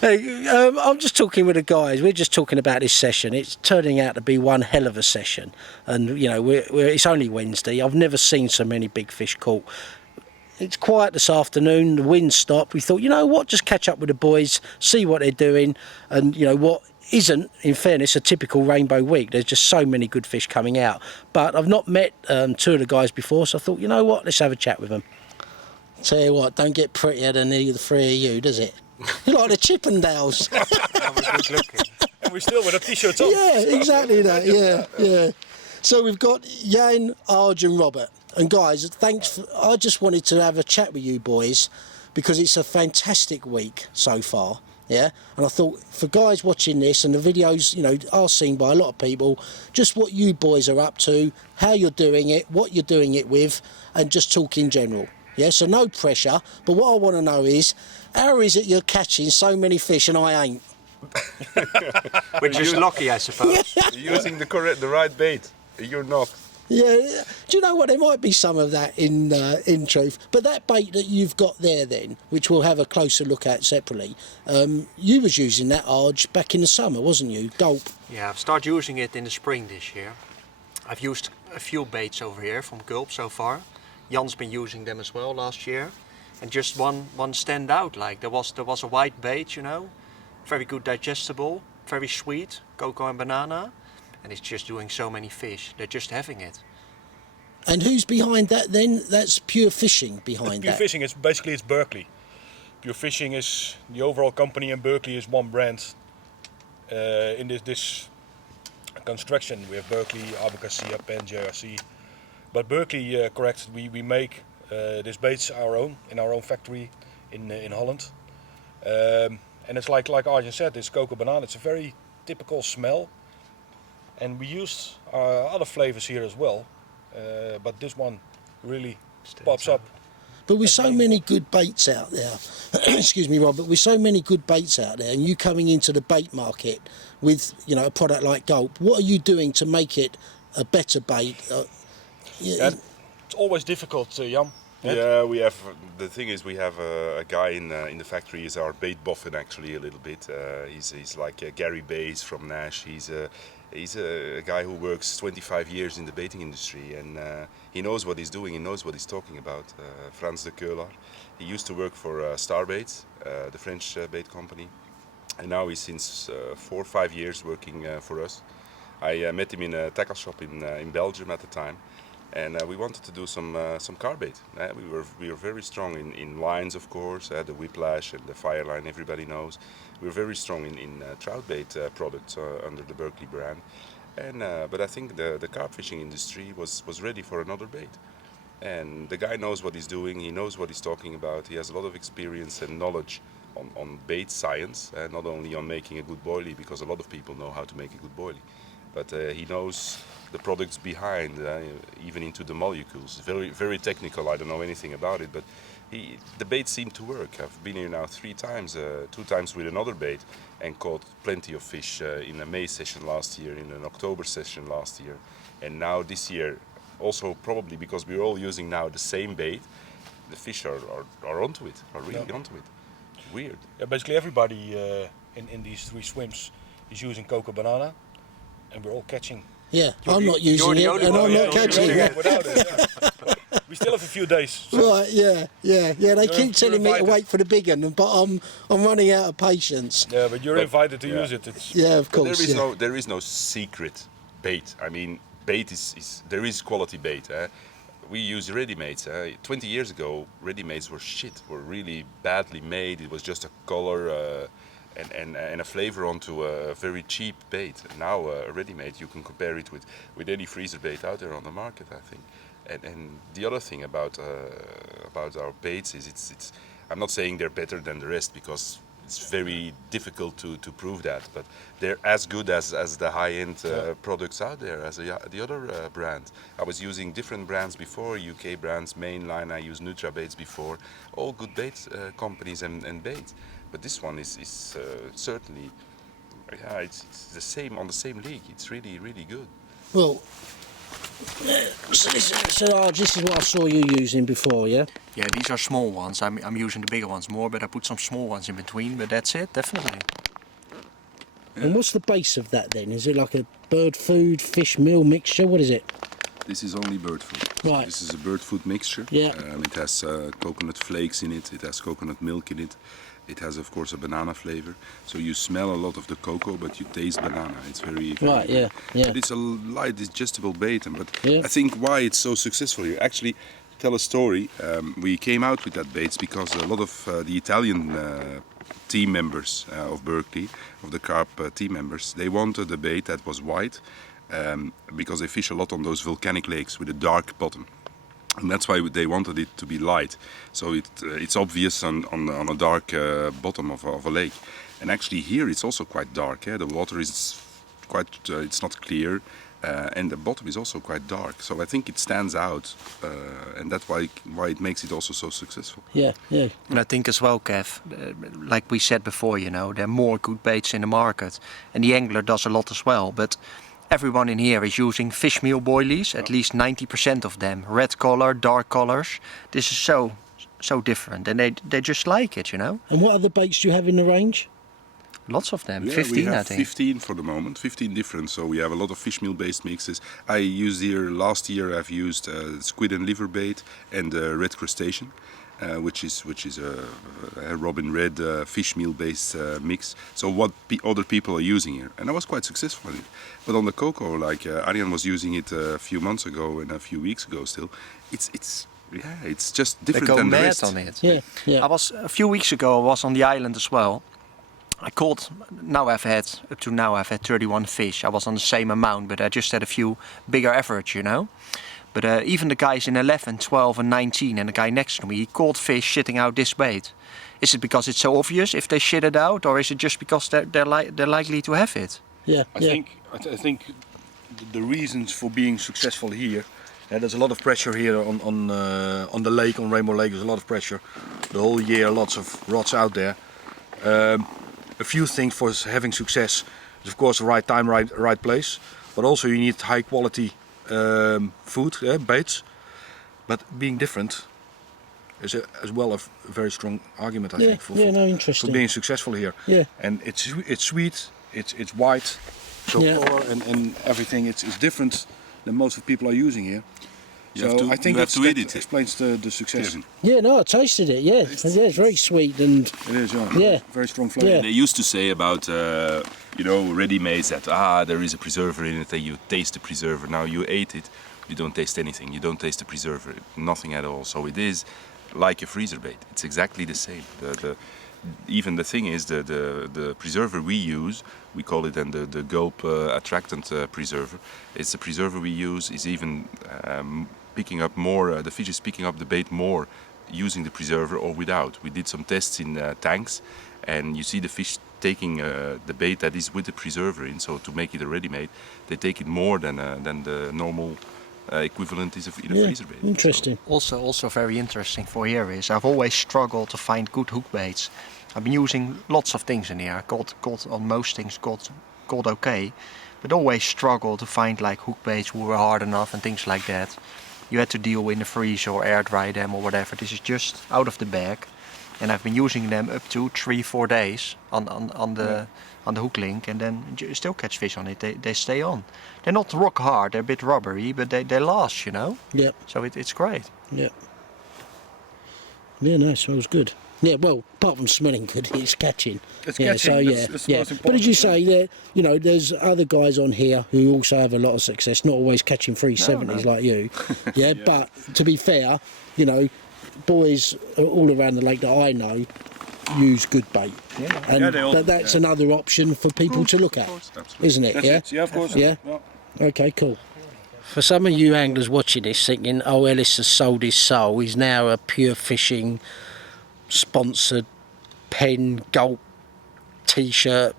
Hey, I'm just talking with the guys. We're just talking about this session. It's turning out to be one hell of a session, and you know, it's only Wednesday. I've never seen so many big fish caught. It's quiet this afternoon. The wind stopped. We thought, you know what, just catch up with the boys, see what they're doing, and you know what isn't, in fairness, a typical rainbow week. There's just so many good fish coming out. But I've not met 2 of the guys before, so I thought, you know what, let's have a chat with them. Tell you what, don't get prettier than the 3 of you, does it? You're like the Chippendales. And we're still with our t-shirts on. Yeah, exactly that. Yeah, yeah. So we've got Jan, Arj, and Robert. And guys, thanks. I just wanted to have a chat with you boys because it's a fantastic week so far. Yeah, and I thought for guys watching this and the videos, you know, are seen by a lot of people, just what you boys are up to, how you're doing it, what you're doing it with, and just talk in general. Yeah, so no pressure. But what I want to know is, how is it you're catching so many fish and I ain't? We're just lucky, I suppose. You're using the right bait. You're not. Yeah, do you know what? There might be some of that in truth. But that bait that you've got there then, which we'll have a closer look at separately, you was using that, Arj, back in the summer, wasn't you? Gulp. Yeah, I've started using it in the spring this year. I've used a few baits over here from Gulp so far. Jan's been using them as well last year. And just one stand out, like there was a white bait, you know, very good digestible, very sweet, cocoa and banana. And it's just doing so many fish. They're just having it. And who's behind that then? That's Pure Fishing behind Pure that. Fishing is basically Berkeley. Pure Fishing is the overall company, and Berkeley is one brand. In this construction, we have Berkeley, Abacassia, Penn, JRC. But Berkeley, correct, we make these baits our own in our own factory in Holland. And it's like Arjen said, it's cocoa banana. It's a very typical smell. And we used other flavors here as well, but this one really pops up. But with so many good baits out there, excuse me, Rob, but with so many good baits out there, and you coming into the bait market with, you know, a product like Gulp, what are you doing to make it a better bait? It's always difficult, Jan. Yeah, we have. The thing is, we have a guy in the factory. He's our bait boffin, actually, a little bit. He's like Gary Bays from Nash. He's a guy who works 25 years in the baiting industry, and he knows what he's doing. He knows what he's talking about. Frans de Keular. He used to work for Starbaits, the French bait company, and now he's since 4 or 5 years working for us. I met him in a tackle shop in Belgium at the time. And we wanted to do some carp bait. We were very strong in lines, of course, the Whiplash and the Fireline, everybody knows. We were very strong in trout bait products under the Berkeley brand. But I think the carp fishing industry was ready for another bait. And the guy knows what he's doing, he knows what he's talking about, he has a lot of experience and knowledge on bait science, not only on making a good boilie, because a lot of people know how to make a good boilie, but he knows the products behind, even into the molecules. Very, very technical. I don't know anything about it, but the bait seemed to work. I've been here now 3 times, 2 times with another bait, and caught plenty of fish in a May session last year, in an October session last year, and now this year, also probably because we're all using now the same bait, the fish are onto it, are really onto it. Weird. Yeah, basically everybody in these 3 swims is using cocoa banana, and we're all catching. Yeah, I'm not using it, and I'm not catching it. Without it, yeah. We still have a few days. So right, yeah. They keep telling me to wait for the big one, but I'm running out of patience. Yeah, but you're invited to use it. Yeah, of course. There is no secret bait. I mean, bait there is quality bait. We use ready-mades. 20 years ago, ready-mades were shit. Were really badly made. It was just a color. And a flavor onto a very cheap bait. Now a ready-made, you can compare it with any freezer bait out there on the market, I think. And the other thing about our baits is it's I'm not saying they're better than the rest, because it's very difficult to prove that, but they're as good as the high-end products out there, as the other brands. I was using different brands before, UK brands, Mainline, I used Nutra Baits before, all good bait companies and baits. But this one is certainly, it's the same, on the same league. It's really, really good. Well, so this is what I saw you using before, yeah? Yeah, these are small ones. I'm using the bigger ones more, but I put some small ones in between, but that's it, definitely. And what's the base of that then? Is it like a bird food, fish meal mixture? What is it? This is only bird food. Right. This is a bird food mixture. Yeah. It has coconut flakes in it. It has coconut milk in it. It has, of course, a banana flavor. So you smell a lot of the cocoa, but you taste banana. It's very, very right. Yeah. But it's a light, digestible bait. But I think why it's so successful here. Actually, tell a story. We came out with that baits because a lot of the Italian team members of Berkeley, of the carp team members, they wanted a bait that was white. Because they fish a lot on those volcanic lakes with a dark bottom, and that's why they wanted it to be light, so it's obvious on a dark bottom of a lake. And actually here it's also quite dark. The water is quite it's not clear, and the bottom is also quite dark, so I think it stands out, and that's why it makes it also so successful. Yeah. And I think as well, Kev, like we said before, you know, there are more good baits in the market, and the angler does a lot as well, but everyone in here is using fish meal boilies, at least 90% of them. Red color, dark colors. This is so different, and they just like it, you know. And what other baits do you have in the range? Lots of them, yeah, 15 we have I think. 15 for the moment, 15 different. So we have a lot of fish meal based mixes. I used here, last year I've used squid and liver bait and red crustacean. Which is a robin red fish meal based mix. So what other people are using here, and I was quite successful in it. But on the cocoa, like Arjan was using it a few months ago and a few weeks ago still, it's just different they go than the mad rest. on it. Yeah. A few weeks ago I was on the island as well. I caught, up to now I've had 31 fish. I was on the same amount, but I just had a few bigger efforts, you know. But even the guys in 11, 12 and 19 and the guy next to me, he caught fish shitting out this bait. Is it because it's so obvious if they shit it out, or is it just because they're likely to have it? Yeah, I think the reasons for being successful here. There's a lot of pressure here on the lake, on Rainbow Lake. There's a lot of pressure the whole year. Lots of rods out there. A few things for having success is, of course, the right time, right place. But also you need high quality food, baits. But being different is as well a very strong argument, I think, for being successful here. Yeah. And it's sweet, it's white, so color and everything. It's different than most of the people are using here. I think that explains the success. Yeah, no, I tasted it. Yeah, it's very sweet and it is. Yeah, very strong flavour. Yeah. They used to say about ready-made that there is a preserver in it, that you taste the preserver. Now you ate it, you don't taste anything. You don't taste the preserver, nothing at all. So it is like a freezer bait. It's exactly the same. Even the thing is the preserver we use, we call it then the gulp attractant preserver. It's the preserver we use is even picking up more. The fish is picking up the bait more using the preserver or without. We did some tests in tanks, and you see the fish taking the bait that is with the preserver in. So to make it a ready-made, they take it more than the normal equivalent is in a freezer bait. Interesting. So. Also very interesting for here is I've always struggled to find good hook baits. I've been using lots of things in here. Got on most things got okay, but always struggled to find like hook baits who were hard enough and things like that. You had to deal in the freezer or air dry them or whatever. This is just out of the bag, and I've been using them up to 3-4 days on the hook link, and then you still catch fish on it. They stay on. They're not rock hard. They're a bit rubbery, but they last, you know. Yeah. So it's great. Yeah. Yeah, no, smells good. Yeah, well, apart from smelling good, it's catching. It's yeah, catching. So yeah, that's yeah. most important. But as you say, there, there's other guys on here who also have a lot of success. Not always catching 370s like you. Yeah, but to be fair, boys all around the lake that I know use good bait, and that's another option for people to look at, isn't it? That's it. Yeah, of course. Yeah. Okay, cool. For some of you anglers watching this thinking, oh, Ellis has sold his soul, he's now a pure fishing sponsored Penn Gulp t-shirt,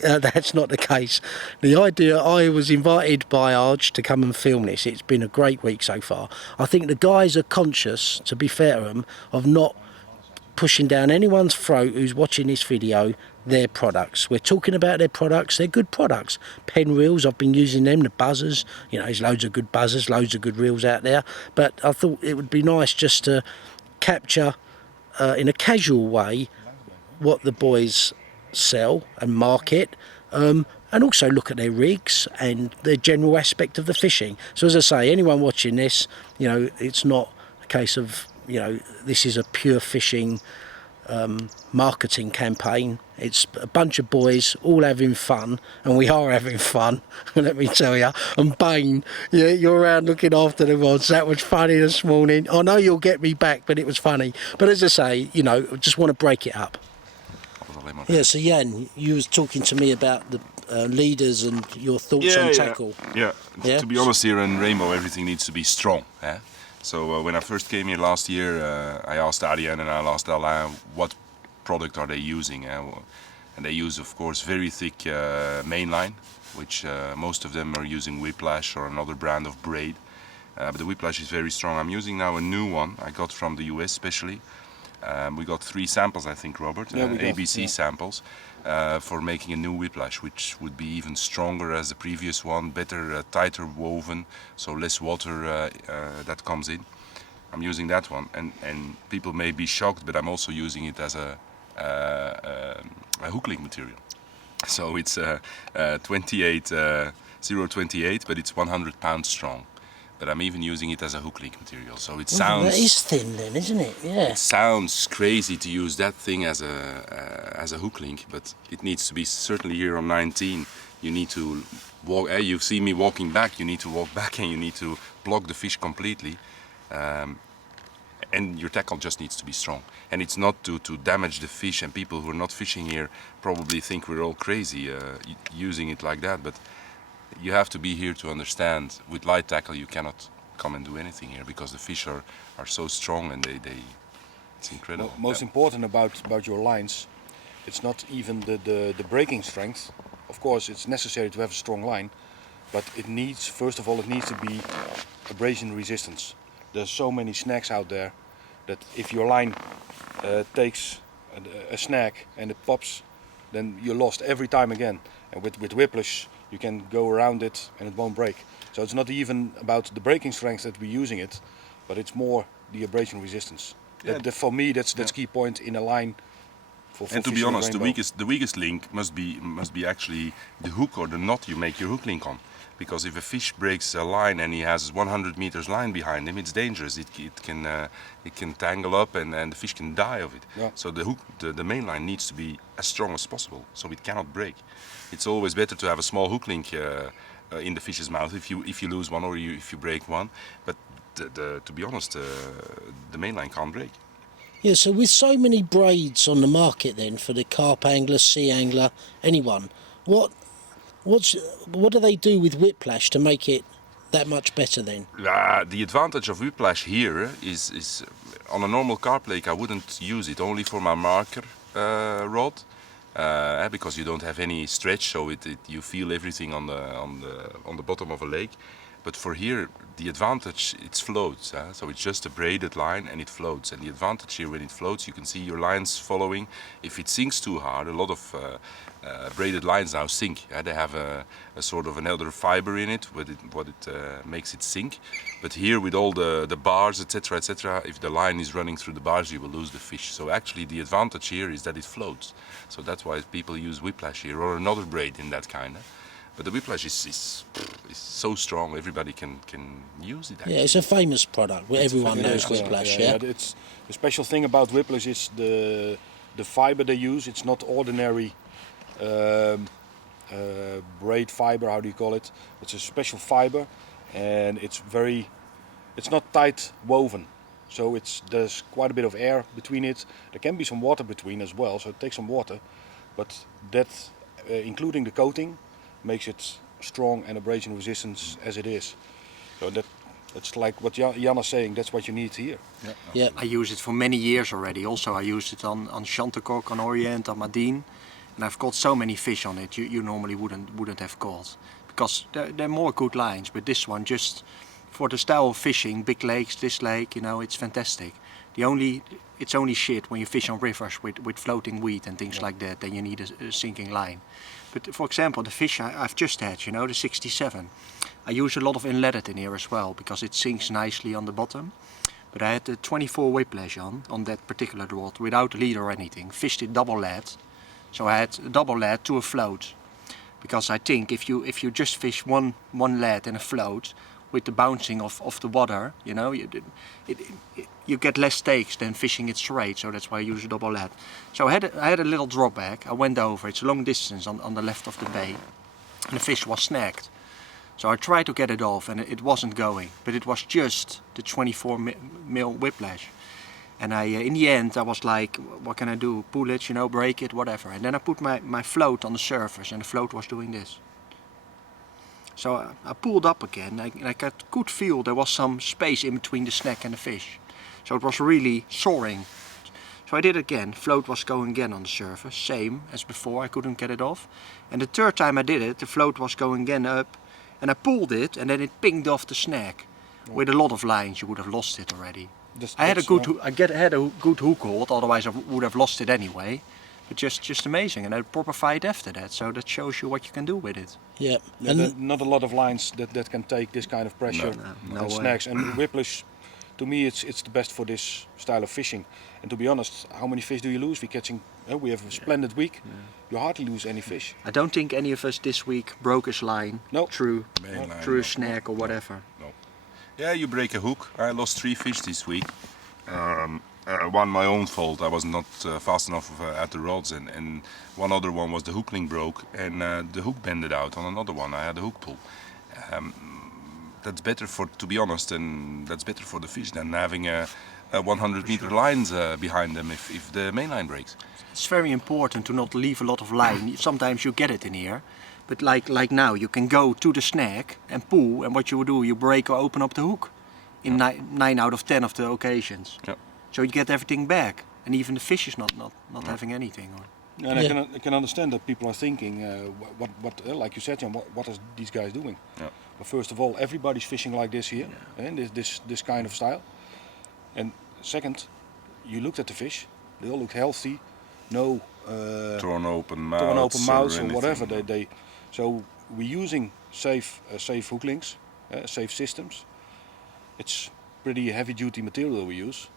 that's not the case. The idea, I was invited by Arj to come and film this. It's been a great week so far. I think the guys are conscious, to be fair to them, of not pushing down anyone's throat who's watching this video their products. We're talking about their products. They're good products. Penn reels, I've been using them. The buzzers, there's loads of good buzzers, loads of good reels out there, but I thought it would be nice just to capture in a casual way what the boys sell and market, and also look at their rigs and the general aspect of the fishing. So as I say, anyone watching this, it's not a case of this is a pure fishing marketing campaign. It's a bunch of boys all having fun, and we are having fun, let me tell you. And Bane, you're around looking after the rods. That was funny this morning. I know you'll get me back, but it was funny. But as I say, just want to break it up. Yeah, so Jan, you was talking to me about the leaders and your thoughts on tackle. Yeah. To be honest, here in Rainbow, everything needs to be strong. So when I first came here last year, I asked Ariane and I asked Alain what product are they using, and they use, of course, very thick mainline, which most of them are using Whiplash or another brand of braid, but the Whiplash is very strong. I'm using now a new one I got from the US especially. We got 3 samples, I think, Robert, ABC samples for making a new Whiplash, which would be even stronger as the previous one, better, tighter woven, so less water that comes in. I'm using that one, and people may be shocked, but I'm also using it as a hook link material. So it's 0.28, but it's 100 pounds strong. But I'm even using it as a hook link material, so it sounds. That is thin, then, isn't it? Yeah. It sounds crazy to use that thing as a hook link, but it needs to be certainly here on 19. You need to walk. You see me walking back. You need to walk back, and you need to block the fish completely. And your tackle just needs to be strong. And it's not to damage the fish. And people who are not fishing here probably think we're all crazy using it like that, but. You have to be here to understand. With light tackle, you cannot come and do anything here because the fish are so strong and it's incredible. Most important about your lines, it's not even the breaking strength. Of course, it's necessary to have a strong line, but it needs, first of all, it needs to be abrasion resistance. There's so many snags out there that if your line takes a snag and it pops, then you're lost every time again. And with whiplash, you can go around it and it won't break. So it's not even about the breaking strength that we're using it, but it's more the abrasion resistance. Yeah. For me, that's key point in a line. For and to be fishing honest, rainbow. the weakest link must be actually the hook or the knot you make your hook link on. Because if a fish breaks a line and he has 100 meters line behind him, it's dangerous. It can tangle up and the fish can die of it. Yeah. So the hook, the main line needs to be as strong as possible, so it cannot break. It's always better to have a small hook link in the fish's mouth if you lose one or if you break one. But to be honest, the main line can't break. Yeah, so with so many braids on the market then for the carp angler, sea angler, anyone, what do they do with whiplash to make it that much better then? The advantage of whiplash here is on a normal carp lake I wouldn't use it, only for my marker rod, because you don't have any stretch, so you feel everything on the bottom of a lake. But for here, the advantage, it floats. So it's just a braided line and it floats. And the advantage here, when it floats, you can see your lines following. If it sinks too hard, a lot of braided lines now sink. They have a sort of another fiber in it, what it makes it sink. But here, with all the bars, etc., if the line is running through the bars, you will lose the fish. So actually, the advantage here is that it floats. So that's why people use whiplash here, or another braid in that kind. But the whiplash is so strong, everybody can use it. Actually. Yeah, it's a famous product. Everyone knows whiplash. Yeah. It's the special thing about whiplash is the fiber they use. It's not ordinary braid fiber. How do you call it? It's a special fiber, and it's not tight woven. So there's quite a bit of air between it. There can be some water between as well, so it takes some water. But that, including the coating, makes it strong and abrasion resistance as it is. So that's like what Jan is saying, that's what you need here. Yeah. I use it for many years already. Also I used it on Chantecoq, on Orient, on Madine. And I've caught so many fish on it you normally wouldn't have caught. Because they're more good lines, but this one just for the style of fishing, big lakes, this lake, it's fantastic. It's only shit when you fish on rivers with floating weed and things like that, then you need a sinking line. But for example, the fish I've just had, the 67, I use a lot of inletted in here as well because it sinks nicely on the bottom. But I had the 24 whiplash on that particular rod without lead or anything, fished it double lead. So I had a double lead to a float. Because I think if you just fish one lead in a float, with the bouncing of the water, you get less stakes than fishing it straight, so that's why I use a double lead. So I had a little drawback. I went over, it's a long distance on the left of the bay, and the fish was snagged. So I tried to get it off and it wasn't going, but it was just the 24 mil whiplash. And in the end I was like, what can I do? Pull it, break it, whatever. And then I put my float on the surface and the float was doing this. So I pulled up again and I could feel there was some space in between the snag and the fish. So it was really soaring. So I did it again, float was going again on the surface, same as before, I couldn't get it off. And the third time I did it, the float was going again up and I pulled it and then it pinged off the snag. With a lot of lines you would have lost it already. I had a good hook hold, otherwise I would have lost it anyway. But just amazing, and I had a proper fight after that, so that shows you what you can do with it. Yeah, and not a lot of lines that can take this kind of pressure and snags. And whiplash, to me, it's the best for this style of fishing. And to be honest, how many fish do you lose? We have a splendid week. Yeah. You hardly lose any fish. I don't think any of us this week broke his line through a snag or whatever. No. Yeah, you break a hook. I lost 3 fish this week. One my own fault, I was not fast enough at the rods, and one other one was the hook link broke and the hook bended out on another one. I had a hook pull. That's better to be honest, and that's better for the fish than having 100 meter lines behind them if the main line breaks. It's very important to not leave a lot of line. Sometimes you get it in here, but like now you can go to the snag and pull, and what you do, you break or open up the hook. in 9 out of 10 of the occasions. Yeah. So you get everything back, and even the fish is not having anything. And I can understand that people are thinking, what like you said, Jan, what are these guys doing? Yeah. But first of all, everybody's fishing like this here, and this kind of style. And second, you looked at the fish; they all looked healthy, no torn open mouths, or whatever. So we're using safe hook links, safe systems. It's pretty heavy-duty material we use.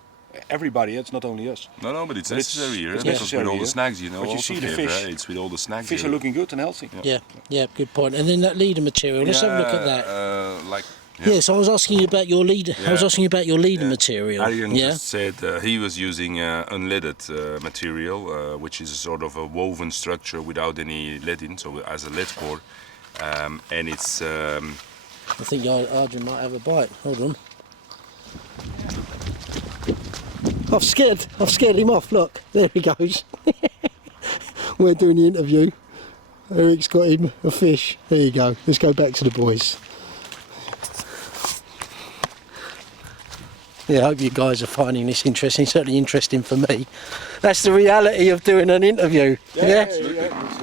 Everybody, it's not only us. No, but it's necessary here. It's Because necessary with all here. the snags, you know, But you also see the here, fish. right? It's with all the snags Fish here. are looking good and healthy. Yeah, good point. And then that leader material. Let's have a look at that. Yeah, so I was asking you about your leader. I was asking you about your leader material. Arjen yeah. just said he was using unleaded material, which is a sort of a woven structure without any lead in, so as a lead core, and it's. I think Arjen might have a bite. Hold on. I've scared him off. Look, there he goes. We're doing the interview. Eric's got him a fish. There you go. Let's go back to the boys. Yeah, I hope you guys are finding this interesting. Certainly interesting for me. That's the reality of doing an interview. Yeah.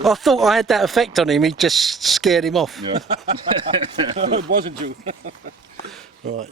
I thought I had that effect on him. It just scared him off. No, it wasn't you. Right.